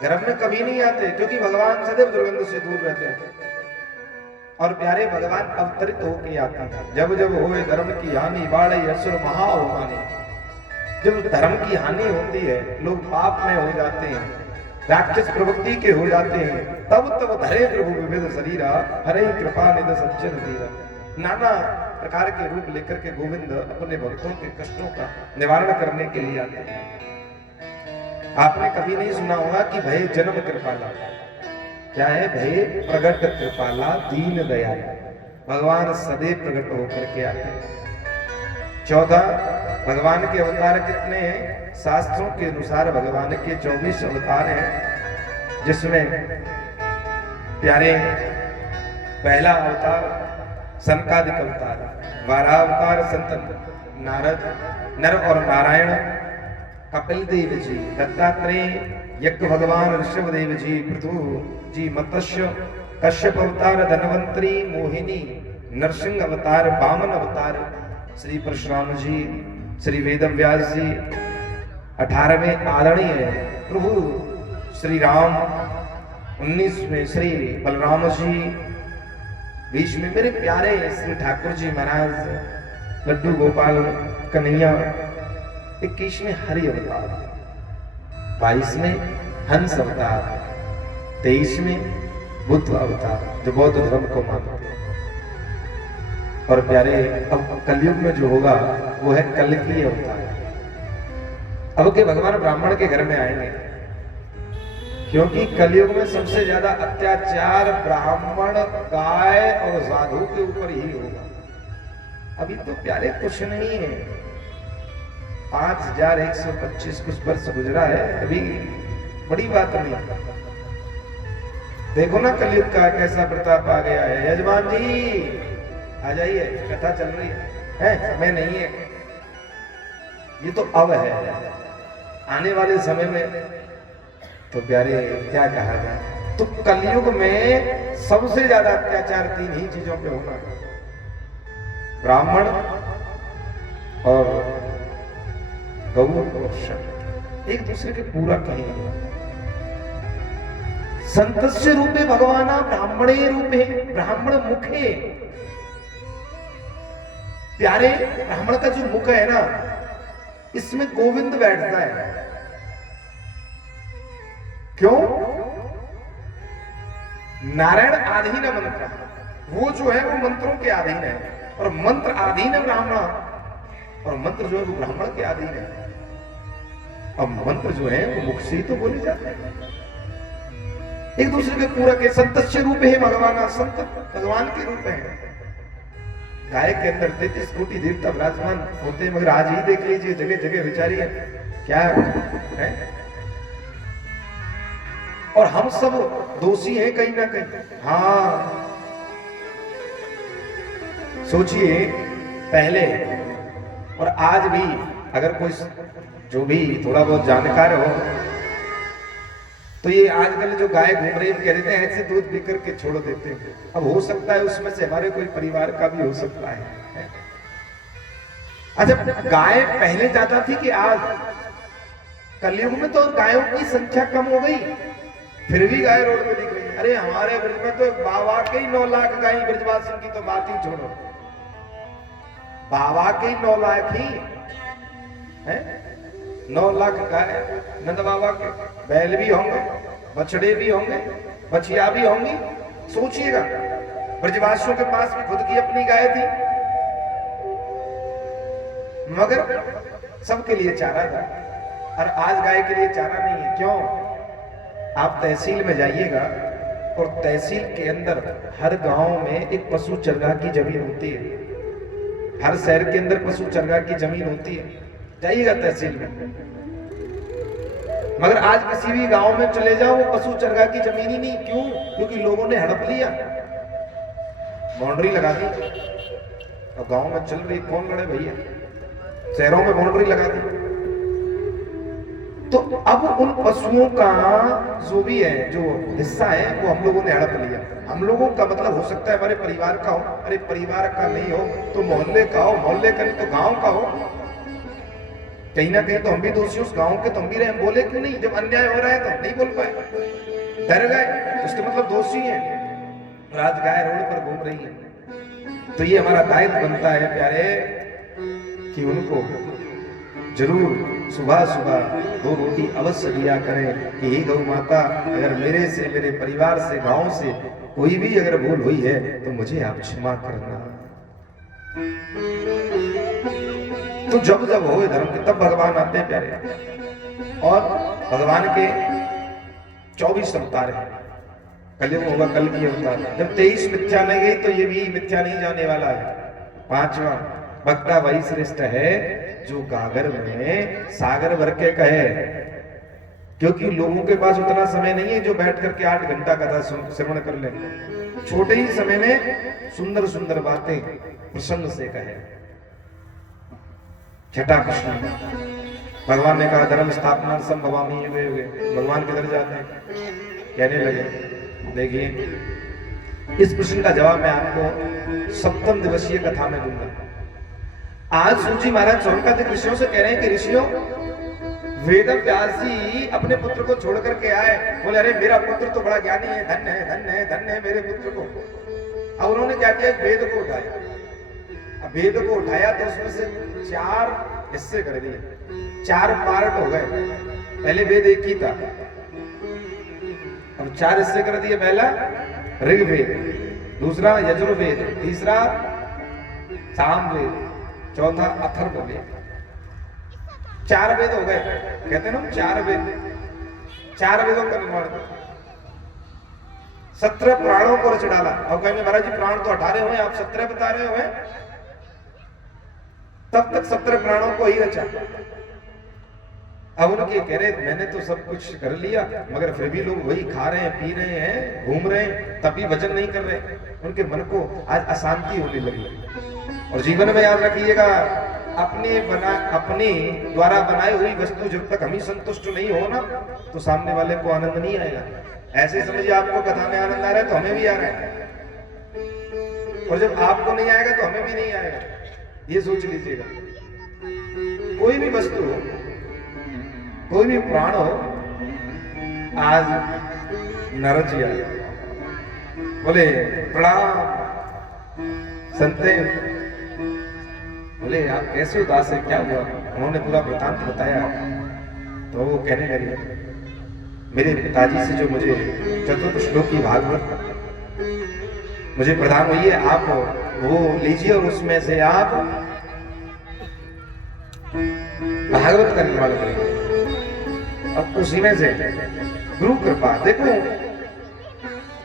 गर्भ में कभी नहीं आते, क्योंकि भगवान सदैव दुर्गंध से दूर रहते हैं। और प्यारे भगवान अवतरित होके आते हैं। जब जब होए धर्म की हानि बाढ़े असुर महाअवमानी। जब धर्म की हानि होती है, लोग पाप में हो जाते हैं, राक्षस प्रवृत्ति के हो जाते हैं, तब तब धरे प्रभु विविध शरीरा, हरे कृपा निध सज्जन धीरा। नाना प्रकार के रूप लेकर के गोविंद अपने भक्तों के कष्टों का निवारण करने के लिए आते हैं। आपने कभी नहीं सुना होगा कि भय जन्म कृपाला। क्या है भय? प्रगट कृपाला दीन दयाल। भगवान सदैव प्रकट होकर के आते हैं। 14 भगवान के अवतार कितने हैं? शास्त्रों के अनुसार भगवान के 24 अवतार हैं, जिसमें प्यारे पहला अवतार सनकादिक अवतार, 12 अवतार संत नारद, नर और नारायण, कपिल देव जी, दत्तात्रेय, यज्ञ भगवान ऋषभ देव जी, पृथु जी, मत्स्य, कश्यप अवतार, धनवंतरी, मोहिनी, नरसिंह अवतार, वामन अवतार, श्री परशुराम जी, श्री वेदव्यास जी, 18वें आदरणीय प्रभु श्री राम, 19वें श्री बलराम जी, 20 में मेरे प्यारे श्री ठाकुर जी महाराज, लड्डू गोपाल कन्हैया, 21वें हरि अवतार, 22 में हंस अवतार, 23 में बुद्ध अवतार, जो बौद्ध धर्म को मानते हैं। और प्यारे अब कलयुग में जो होगा वो है कल्की अवतार। अब के भगवान ब्राह्मण के घर में आएंगे, क्योंकि कलयुग में सबसे ज्यादा अत्याचार ब्राह्मण, गाय और साधु के ऊपर ही होगा। अभी तो प्यारे कुछ नहीं है, 5125 कुछ वर्ष गुजरा है, अभी बड़ी बात नहीं। देखो ना कलयुग का कैसा प्रताप आ गया है। यजमान जी आ जाइए, कथा चल रही है, समय नहीं है। ये तो अब है, आने वाले समय में तो प्यारे क्या कहा जाए। तो कलयुग में सबसे ज्यादा अत्याचार 3 ही चीजों पे होना, ब्राह्मण और गौ और शब्द, एक दूसरे के पूरा कहेंगे। संतस्य रूपे भगवाना ब्राह्मणे रूपे, ब्राह्मण मुखे। प्यारे ब्राह्मण का जो मुख है ना, इसमें गोविंद बैठता है। क्यों? नारायण आधीन मंत्र, वो जो है वो मंत्रों के अधीन है, और मंत्र अधीन है ब्राह्मण, और मंत्र जो है वो ब्राह्मण के अधीन है। अब मंत्र जो है वो मुख से ही तो बोले जाते हैं, एक दूसरे के पूरक है। संतस्य रूप है भगवान, संत भगवान के रूप है। गाय के अंदर 33 कोटि देवता विराजमान होते हैं, मगर आज ही देख लीजिए जगह जगह विचारी है क्या है। और हम सब दोषी हैं कहीं ना कहीं। हाँ सोचिए, पहले और आज भी अगर कोई जो भी थोड़ा बहुत जानकार हो तो ये आजकल जो गाय घूम रही है कह देते हैं ऐसे दूध पी करके छोड़ देते हैं। अब हो सकता है उसमें से हमारे कोई परिवार का भी हो सकता है। अच्छा, गाय पहले ज्यादा थी कि आज? कलयुग में तो गायों की संख्या कम हो गई, फिर भी गाय रोड पे दिख रही है। अरे हमारे ब्रज में तो बाबा के ही 9 लाख गाय, ब्रजवासियों की तो बात ही छोड़ो, बाबा के ही 9 लाख ही है। 9 लाख गाय नंद बाबा के, बैल भी होंगे, बछड़े भी होंगे, बछिया भी होंगी। सोचिएगा, ब्रजवासियों के पास भी खुद की अपनी गाय थी, मगर सबके लिए चारा था, और आज गाय के लिए चारा नहीं है। क्यों? आप तहसील में जाइएगा और तहसील के अंदर हर गांव में एक पशु चरगाह की जमीन होती है, हर शहर के अंदर पशु चरगाह की जमीन होती है, जाइएगा तहसील में। मगर आज किसी भी गांव में चले जाओ वो पशु चरगाह की जमीन ही नहीं। क्यों? क्योंकि लोगों ने हड़प लिया, बाउंड्री लगा दी, और गांव में चल रही, कौन लड़े भैया, शहरों में बाउंड्री लगा दी। तो अब उन पशुओं का जो भी है, जो हिस्सा है, वो हम लोगों ने हड़प लिया। हम लोगों का मतलब हो सकता है हमारे परिवार का हो, अरे परिवार का नहीं हो तो मोहल्ले का हो, मोहल्ले का नहीं तो गांव का हो। कहीं ना कहीं तो हम भी दोषी, उस गांव के तो हम भी रहे, हम बोले क्यों नहीं? जब अन्याय हो रहा है तो हम नहीं बोल पाए, डर गए, उसके मतलब दोषी है। रात गाय रोड पर घूम रही है, तो ये हमारा दायित्व बनता है प्यारे कि उनको जरूर सुबह सुबह 2 रोटी अवश्य दिया करें कि हे गौ माता, अगर मेरे से, मेरे परिवार से, गांव से कोई भी अगर भूल हुई है तो मुझे आप क्षमा करना। तो जब जब हो धर्म के तब भगवान आते हैं प्यारे, और भगवान के 24 अवतार हैं। कलयुग होगा कल की अवतार, जब 23 मिथ्या नहीं गई तो ये भी मिथ्या नहीं जाने वाला है। 5वां भक्ता वही श्रेष्ठ है जो गागर में सागर भर के कहे, क्योंकि लोगों के पास उतना समय नहीं है जो बैठ करके 8 घंटा कथा श्रवण कर ले। छोटे ही समय में सुंदर सुंदर बातें प्रसन्न से कहे। छठा प्रश्न, भगवान ने कहा धर्म स्थापना संभवामी युगे युगे, भगवान किधर जाते हैं? कहने लगे, देखिए इस प्रश्न का जवाब मैं आपको 7वें दिवसीय कथा में दूंगा। आज सूची महाराज चौनकादिक ऋषियों से कह रहे हैं कि ऋषियों, वेद व्यास जी अपने पुत्र को छोड़ करके आए, बोले अरे मेरा पुत्र तो बड़ा ज्ञानी है, धन्य है, धन्य है, धन्य है मेरे पुत्र को। अब उन्होंने क्या किया? वेद को उठाया। अब वेद को उठाया तो उसमें से 4 हिस्से कर दिए, 4 पार्ट हो गए। पहले वेद एक ही था, अब 4 हिस्से कर दिए। पहला ऋग्वेद, दूसरा यजुर्वेद, तीसरा सामवेद, चौथा अथर्ववेद। 4 वेद हो गए, कहते हैं ना 4 वेद, 4 वेदों का निर्माण किया। 17 प्राणों को रच डाला। अब कहेंगे महाराज जी प्राण तो 18 हुए, आप 17 बता रहे हो? तब तक 17 प्राणों को ही रचा। अब उनके कह रहे मैंने तो सब कुछ कर लिया, मगर फिर भी लोग वही खा रहे हैं, पी रहे हैं, घूम रहे हैं, तब भी भजन नहीं कर रहे। उनके मन को आज अशांति होने लगी। और जीवन में याद रखिएगा, अपने द्वारा बनाई हुई वस्तु जब तक हम ही संतुष्ट नहीं हो ना, तो सामने वाले को आनंद नहीं आएगा। ऐसे समझिए आपको कथा में आनंद आ रहा है तो हमें भी आ रहा है, और जब आपको नहीं आएगा तो हमें भी नहीं आएगा। ये सोच लीजिएगा। कोई भी वस्तु हो, कोई भी प्राण हो, आज नारद जी आए, बोले प्रणाम संते। बोले आप कैसे उदास है, क्या हुआ? उन्होंने पूरा वृतांत बताया। तो वो कहने लगे, मेरे पिताजी से जो मुझे चतुर्थ श्लोकी भागवत मुझे प्रदान हुई है, आप वो लीजिए और उसमें से आप भागवत का निर्माण करेंगे। अब उसी में से गुरु कृपा, देखो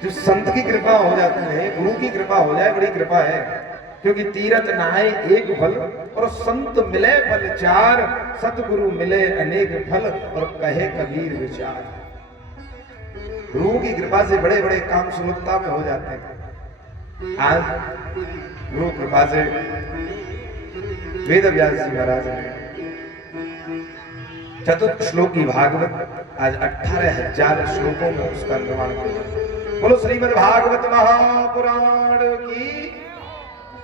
जो संत की कृपा हो जाती है, गुरु की कृपा हो जाए, बड़ी कृपा है। क्योंकि तीरथ नहाए एक फल और संत मिले फल चार, सतगुरु मिले अनेक फल और कहे कबीर विचार। गुरु की कृपा से बड़े बड़े काम सुलभता में हो जाते हैं। आज गुरु कृपा से वेद व्यास जी महाराज ने चतुर्थ श्लोकी भागवत आज 18,000 श्लोकों में उसका निर्माण किया। बोलो श्रीमद् भागवत महापुराण की।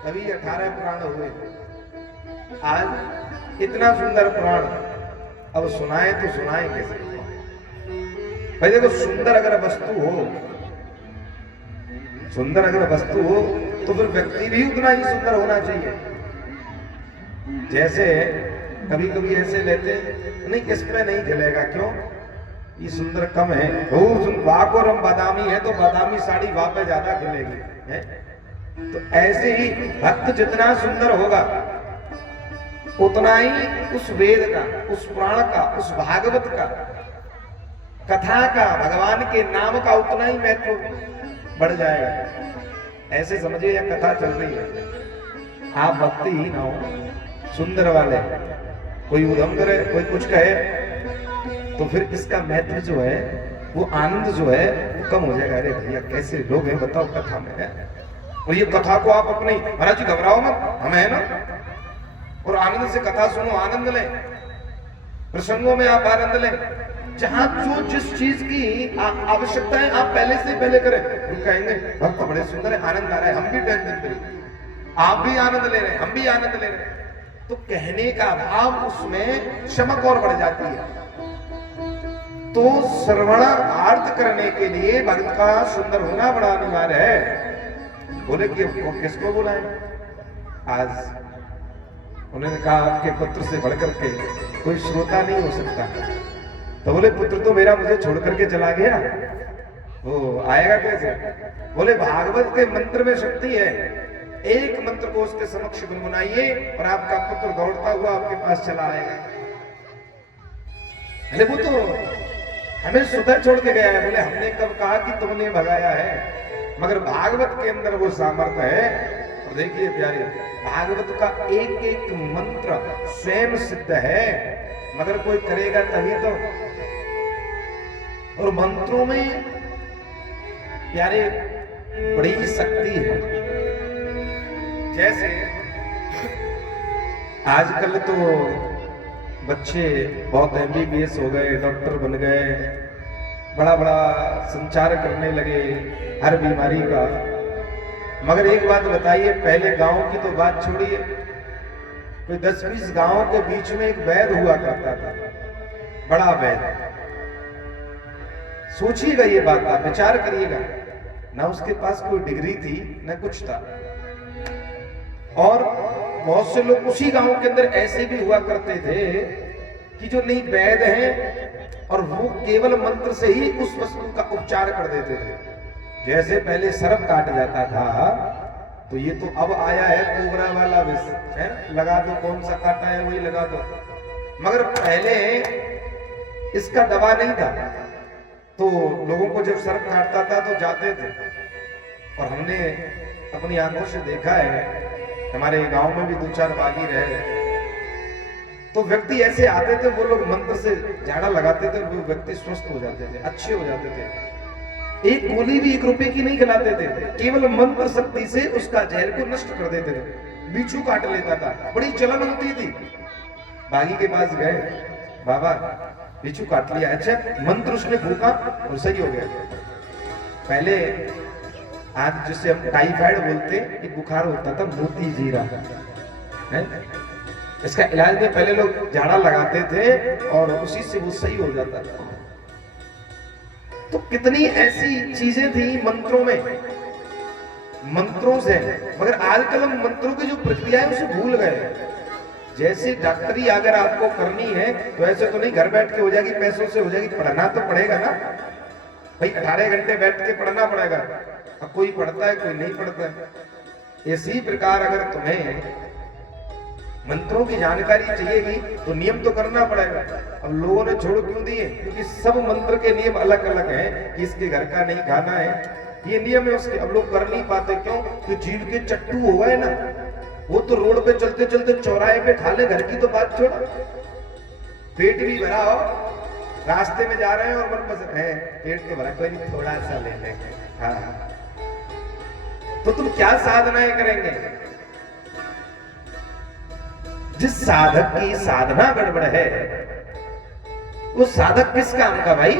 अभी 18 पुराण हुए, आज इतना सुंदर पुराण अब सुनाए तो सुनाए कैसे? भाई देखो, सुंदर अगर वस्तु हो, सुंदर अगर वस्तु हो तो फिर व्यक्ति भी उतना ही सुंदर होना चाहिए। जैसे कभी कभी ऐसे लेते नहीं, इस पे नहीं चलेगा, क्यों? ये सुंदर कम है, वाकोरम बादामी है तो बादामी साड़ी वहां पे ज्यादा खिलेगी है? तो ऐसे ही भक्त जितना सुंदर होगा उतना ही उस वेद का, उस पुराण का, उस भागवत का, कथा का, भगवान के नाम का उतना ही महत्व बढ़ जाएगा। ऐसे समझिए यह कथा चल रही है, आप भक्ति ही ना हो, सुंदर वाले, कोई उधम करे, कोई कुछ कहे, तो फिर इसका महत्व जो है, वो आनंद जो है वो कम हो जाएगा। अरे भैया कैसे लोग हैं बताओ कथा में है? और ये कथा को आप अपनी, महाराज जी घबराओ मत, हम है ना, और आनंद से कथा सुनो, आनंद लें, प्रसंगों में आप आनंद लें। जहां जो जिस चीज की आवश्यकता है आप पहले से पहले करें। लोग कहेंगे भक्त बड़े सुंदर है, आनंद आ रहा है, हम भी टेंशन करें, आप भी आनंद ले रहे हैं, हम भी आनंद ले रहे हैं, तो कहने का भाव उसमें चमक और बढ़ जाती है। तो श्रवणार्थ करने के लिए भक्त का सुंदर होना बड़ा अनिवार्य है। बोले कि किसको बुलाएं? आज उन्होंने कहा आपके पुत्र से बढ़कर के कोई श्रोता नहीं हो सकता। तो बोले पुत्र तो मेरा मुझे छोड़ करके चला गया, वो आएगा कैसे? बोले भागवत के मंत्र में शक्ति है, एक मंत्र को उसके समक्ष गुनगुनाइए और आपका पुत्र दौड़ता हुआ आपके पास चला आएगा। अरे वो तो हमें सुधर छोड़ के गया है। बोले हमने कब कहा कि तुमने भगाया है? मगर भागवत के अंदर वो सामर्थ्य है। और देखिए प्यारे, भागवत का एक एक मंत्र स्वयं सिद्ध है, मगर कोई करेगा तभी तो। और मंत्रों में प्यारे बड़ी शक्ति है। जैसे आजकल तो बच्चे बहुत MBBS हो गए, डॉक्टर बन गए, बड़ा बड़ा संचार करने लगे हर बीमारी का। मगर एक बात बताइए, पहले गांव की तो बात छोड़िए, कोई 10-20 गांवों के बीच में एक वैद हुआ करता था, बड़ा वैद। सोचिएगा ये बात, आप विचार करिएगा, ना उसके पास कोई डिग्री थी ना कुछ था। और बहुत से लोग उसी गांव के अंदर ऐसे भी हुआ करते थे कि जो नहीं वैद हैं और वो केवल मंत्र से ही उस वस्तु का उपचार कर देते थे। जैसे पहले सर्प काट जाता था, तो ये तो अब आया है कोबरा वाला विष है, लगा दो, कौन सा काटा है वही लगा दो। मगर पहले इसका दवा नहीं था, तो लोगों को जब सर्प काटता था तो जाते थे। और हमने अपनी आंखों से देखा है, हमारे गांव में भी 2-4 बागी रहे, तो व्यक्ति ऐसे आते थे, वो लोग मंत्र से झाड़ा लगाते थे, वो व्यक्ति स्वस्थ हो जाते थे, अच्छे हो जाते थे। एक गोली भी 1 रुपए की नहीं खिलाते थे, केवल मंत्र शक्ति से उसका जहर को नष्ट कर देते थे। बिच्छू काट लेता था, बड़ी चलन होती थी। बागी के पास गए, बाबा बिच्छू काट लिया, अच्छा मंत्र उसने फूका और सही हो गया। पहले आज जिसे हम टाइफाइड बोलते, एक बुखार होता था मोती जीरा है, इसका इलाज में पहले लोग झाड़ा लगाते थे और उसी से वो सही हो जाता था। तो कितनी ऐसी चीजें थी मंत्रों में, मंत्रों से। मगर आजकल हम मंत्रों की जो प्रक्रिया है उसे भूल गए। जैसे डॉक्टरी अगर आपको करनी है तो ऐसे तो नहीं घर बैठ के हो जाएगी, पैसों से हो जाएगी, पढ़ना तो पड़ेगा ना भाई, 18 घंटे बैठ के पढ़ना पड़ेगा। अब कोई पढ़ता है कोई नहीं पढ़ता है। इसी प्रकार अगर तुम्हें मंत्रों की जानकारी चाहिएगी तो नियम तो करना पड़ेगा। अब लोगों ने छोड़ क्यों दिए? क्योंकि सब मंत्र के नियम अलग अलग हैं कि इसके घर का नहीं खाना है, ये नियम है उसके। अब लोग कर नहीं पाते, क्यों? कि जीव के चट्टू हो गए ना, वो तो रोड पे चलते चलते चौराहे पे खा ले, घर की तो बात छोड़, पेट भी भरा हो, रास्ते में जा रहे हैं और मन पसंद है, पेट तो भरा, कोई नहीं थोड़ा सा ले लेंगे। हाँ, तो तुम क्या साधनाएं करेंगे? जिस साधक की साधना गड़बड़ है, वो साधक किस काम का भाई?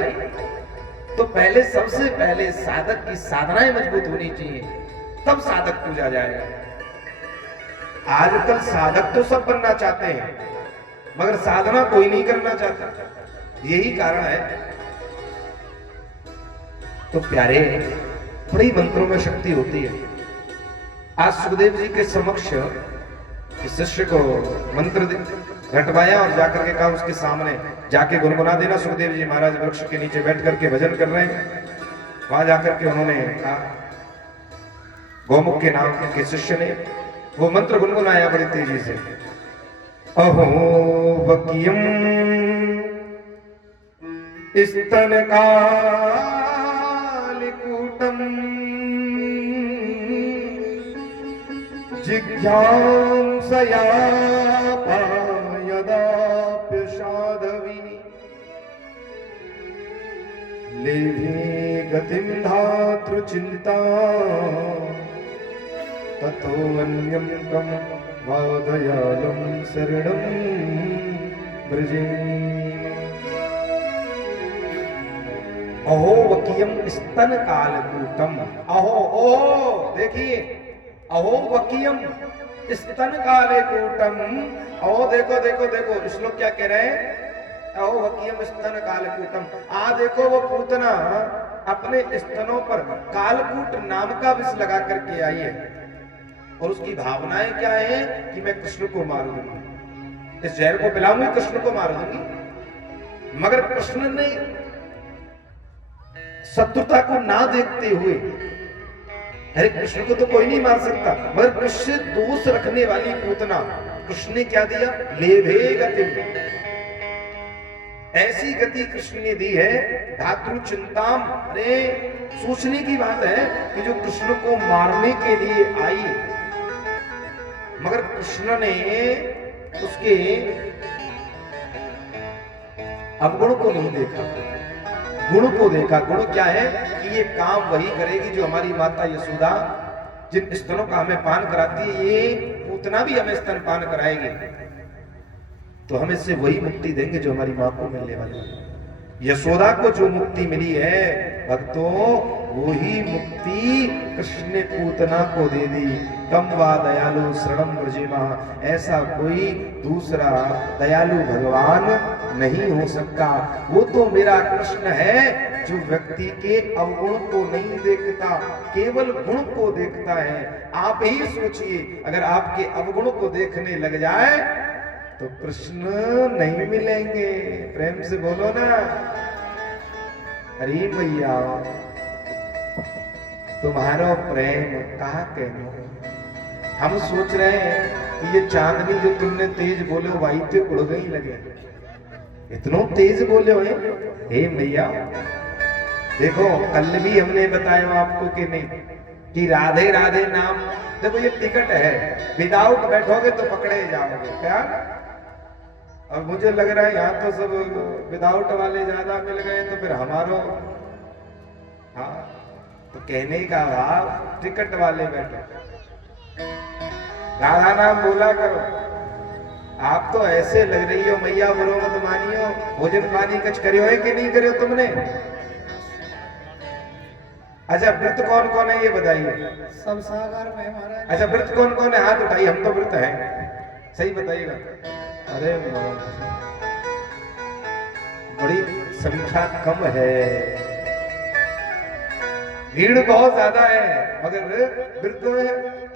तो पहले, सबसे पहले साधक की साधनाएं मजबूत होनी चाहिए, तब साधक पूजा जाएगा। आजकल साधक तो सब बनना चाहते हैं, मगर साधना कोई नहीं करना चाहता, यही कारण है। तो प्यारे, बड़ी मंत्रों में शक्ति होती है। आज सुखदेव जी के समक्ष इस शिष्य को मंत्र रटवाया और जाकर के कहा उसके सामने जाके गुनगुना देना। सुखदेव जी महाराज वृक्ष के नीचे बैठ करके भजन कर रहे हैं। वहां जाकर के उन्होंने कहा, गौमुख के नाम के शिष्य ने वो मंत्र गुनगुनाया बड़ी तेजी से। अहो वकीयम स्तन कालिकूटम जिज्ञासया पायदाप्य साधवी लेभे गतिं धातृ चिंता ततो अन्यं कं वादयालं शरणं ब्रजे। अहो वकीयम स्तन कालकूटम। अहो, ओहो, देखिए, अहो वकीयम स्तन कालकूटम। अहो देखो देखो देखो, श्लोक क्या कह रहे हैं? अहो वकीयम स्तन कालकूटम। देखो वो पूतना अपने स्तनों पर कालकूट नाम का विष लगा करके आई है, और उसकी भावनाएं क्या है कि मैं कृष्ण को मार दूंगी, इस जहर को पिलाऊंगी, कृष्ण को मार दूंगी। मगर कृष्ण ने शत्रुता को ना देखते हुए, अरे कृष्ण को तो कोई नहीं मार सकता, मगर कृष्ण दोष रखने वाली पूतना कृष्ण ने क्या दिया? लेभे गति। ऐसी गति कृष्ण ने दी है, धातु चिंताम। अरे सोचने की बात है कि जो कृष्ण को मारने के लिए आई, मगर कृष्ण ने उसके अवगुण को नहीं देखा, गुण को देखा। गुण क्या है कि ये काम वही करेगी जो हमारी माता यशोदा जिन स्तनों का हमें पान कराती है, ये उतना भी हमें स्तन पान कराएगी, तो हम इससे वही मुक्ति देंगे जो हमारी मां को मिलने वाली है। यशोदा को जो मुक्ति मिली है भक्तों, वही मुक्ति कृष्ण ने पूतना को दे दी। कम वा दयालु शरणम ब्रजेमा। ऐसा कोई दूसरा दयालु भगवान नहीं हो सकता। वो तो मेरा कृष्ण है जो व्यक्ति के अवगुण को नहीं देखता, केवल गुण को देखता है। आप ही सोचिए, अगर आपके अवगुण को देखने लग जाए तो कृष्ण नहीं मिलेंगे। प्रेम से बोलो ना, अरे भैया तुम्हारा प्रेम कहाँ कहना। हम सोच रहे हैं कि ये चांदनी जो तुमने तेज बोले वाई तो उड़ गई लगे, इतना तेज बोले हो। हे भैया देखो, कल भी हमने बताया आपको कि नहीं कि राधे राधे नाम, देखो ये टिकट है, विदाउट बैठोगे तो पकड़े जाओगे। क्या? अब मुझे लग रहा है यहाँ तो सब विदाउट वाले ज्यादा मिल गए, तो फिर हमारो, हाँ, तो कहने का भाव टिकट वाले बैठो, राधा नाम बोला करो। आप तो ऐसे लग रही हो मैया, बुरो मत मानियो। भोजन पानी कुछ करियो है कि नहीं करियो तुमने? अच्छा, व्रत कौन कौन है ये बताइए। सब सागर में महाराज। अच्छा, व्रत कौन कौन है? हाथ उठाइए, हम तो व्रत हैं, सही बताइएगा। अरे बड़ी संख्या कम है, भीड़ बहुत ज्यादा है, मगर व्रतों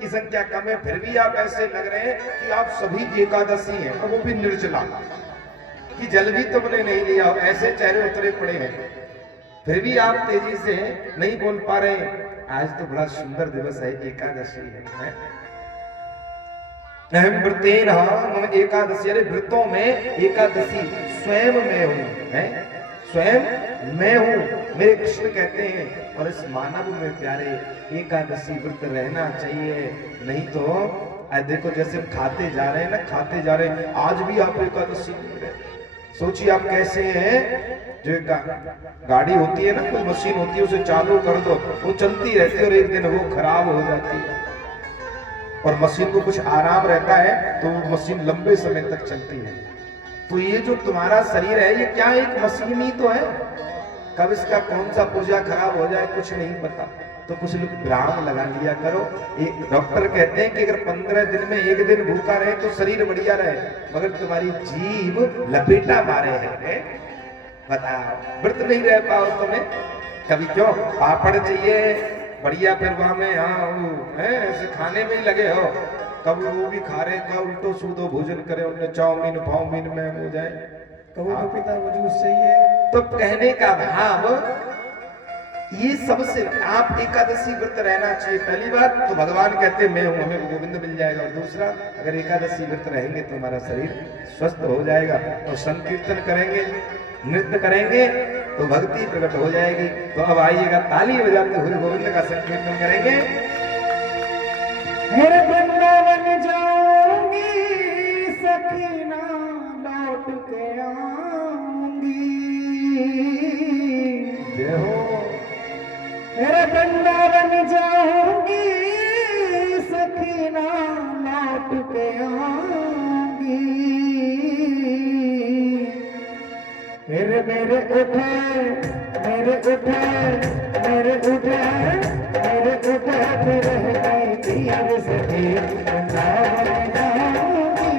की संख्या कम है। फिर भी आप ऐसे लग रहे हैं कि आप सभी एकादशी हैं, और वो भी निर्जला, कि जल भी तुमने नहीं लिया, ऐसे चेहरे उतरे पड़े हैं। फिर भी आप तेजी से नहीं बोल पा रहे। आज तो बड़ा सुंदर दिवस है, एकादशी है। अहम व्रतेन मम एकादशी, अरे व्रतों में एकादशी स्वयं मैं हूं, है स्वयं मैं हूं, मेरे कृष्ण कहते हैं। और इस मानव में प्यारे एकादशी व्रत रहना चाहिए, नहीं तो देखो जैसे खाते जा रहे हैं ना, खाते जा रहे हैं, आज भी आप एकादशी नहीं रहे। सोचिए आप कैसे हैं, जो गाड़ी होती है ना, कोई मशीन होती है, उसे चालू कर दो, वो चलती रहती है और एक दिन वो खराब हो जाती है। और मशीन को कुछ आराम रहता है तो वो मशीन लंबे समय तक चलती है। तो ये जो तुम्हारा शरीर है, ये क्या एक मशीन ही तो है, कब इसका कौन सा पुर्जा खराब हो जाए कुछ नहीं पता। तो कुछ लोग विराम लगा लिया करो। एक डॉक्टर कहते हैं कि अगर 15 दिन में एक दिन भूखा रहे तो शरीर बढ़िया रहे, मगर तुम्हारी जीभ लपेटा मारे है, बताओ व्रत नहीं रह पाओ तुम्हें कभी, क्यों पापड़ चाहिए बढ़िया, फिर वहां में ऐसे खाने में ही लगे हो, कब वो भी खा रहे, कब उल्टो सूदो भोजन करे, उन्हें चाउमीन फाउमीन में हो जाए, कबो पिता वो जूस चाहिए। तो कहने का भाव ये सबसे आप एकादशी व्रत रहना चाहिए। पहली बात तो भगवान कहते मैं हूं, हमें गोविंद मिल जाएगा। और दूसरा, अगर एकादशी व्रत रहेंगे तो हमारा शरीर स्वस्थ हो जाएगा, और संकीर्तन करेंगे, नृत्य करेंगे तो भक्ति प्रकट हो जाएगी। तो अब आइएगा, ताली बजाते हुए गोविंद का संकीर्तन करेंगे। मेरे वृंदावन जाऊंगी सखीना लौट के आऊंगी, जय हो। मेरे वृंदावन जाऊंगी सखीना लौट के आऊंगी, फिर मेरे उठे मेरे उठे मेरे उठे मेरे उठे फिर गई तीर सखी वृंदावन जाऊंगी,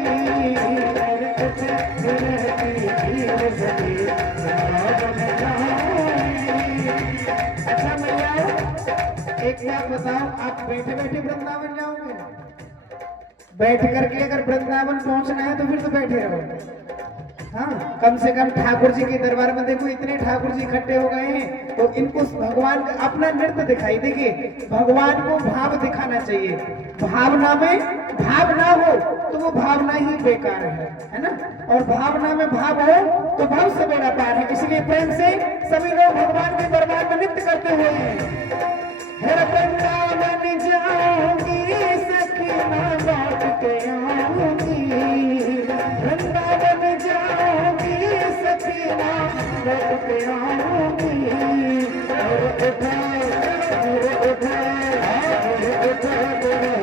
मेरे उठे फिर गई तीर सखी वृंदावन जाऊंगी। अच्छा मैया, एक बात बताओ, आप बैठे बैठे वृंदावन जाओगे? बैठ करके अगर वृंदावन पहुंचना है तो फिर तो बैठे रहो। हाँ, कम से कम ठाकुर जी के दरबार में देखो, इतने ठाकुर जी इकट्ठे हो गए हैं, तो इनको भगवान का अपना नृत्य दिखाई। देखिए, भगवान को भाव दिखाना चाहिए, भावना में भाव ना हो तो वो भावना ही बेकार है ना। और भावना में भाव हो तो भाव से बेड़ा पार है। इसलिए प्रेम से सभी लोग भगवान के दरबार में नृत्य करते हुए वृंदावन जाऊंगी सखीना लौट के आऊंगी, वृंदावन जाऊंगी सखीना लौट के आऊंगी, मेरे उठे मेरे उठे मेरे उठे मेरे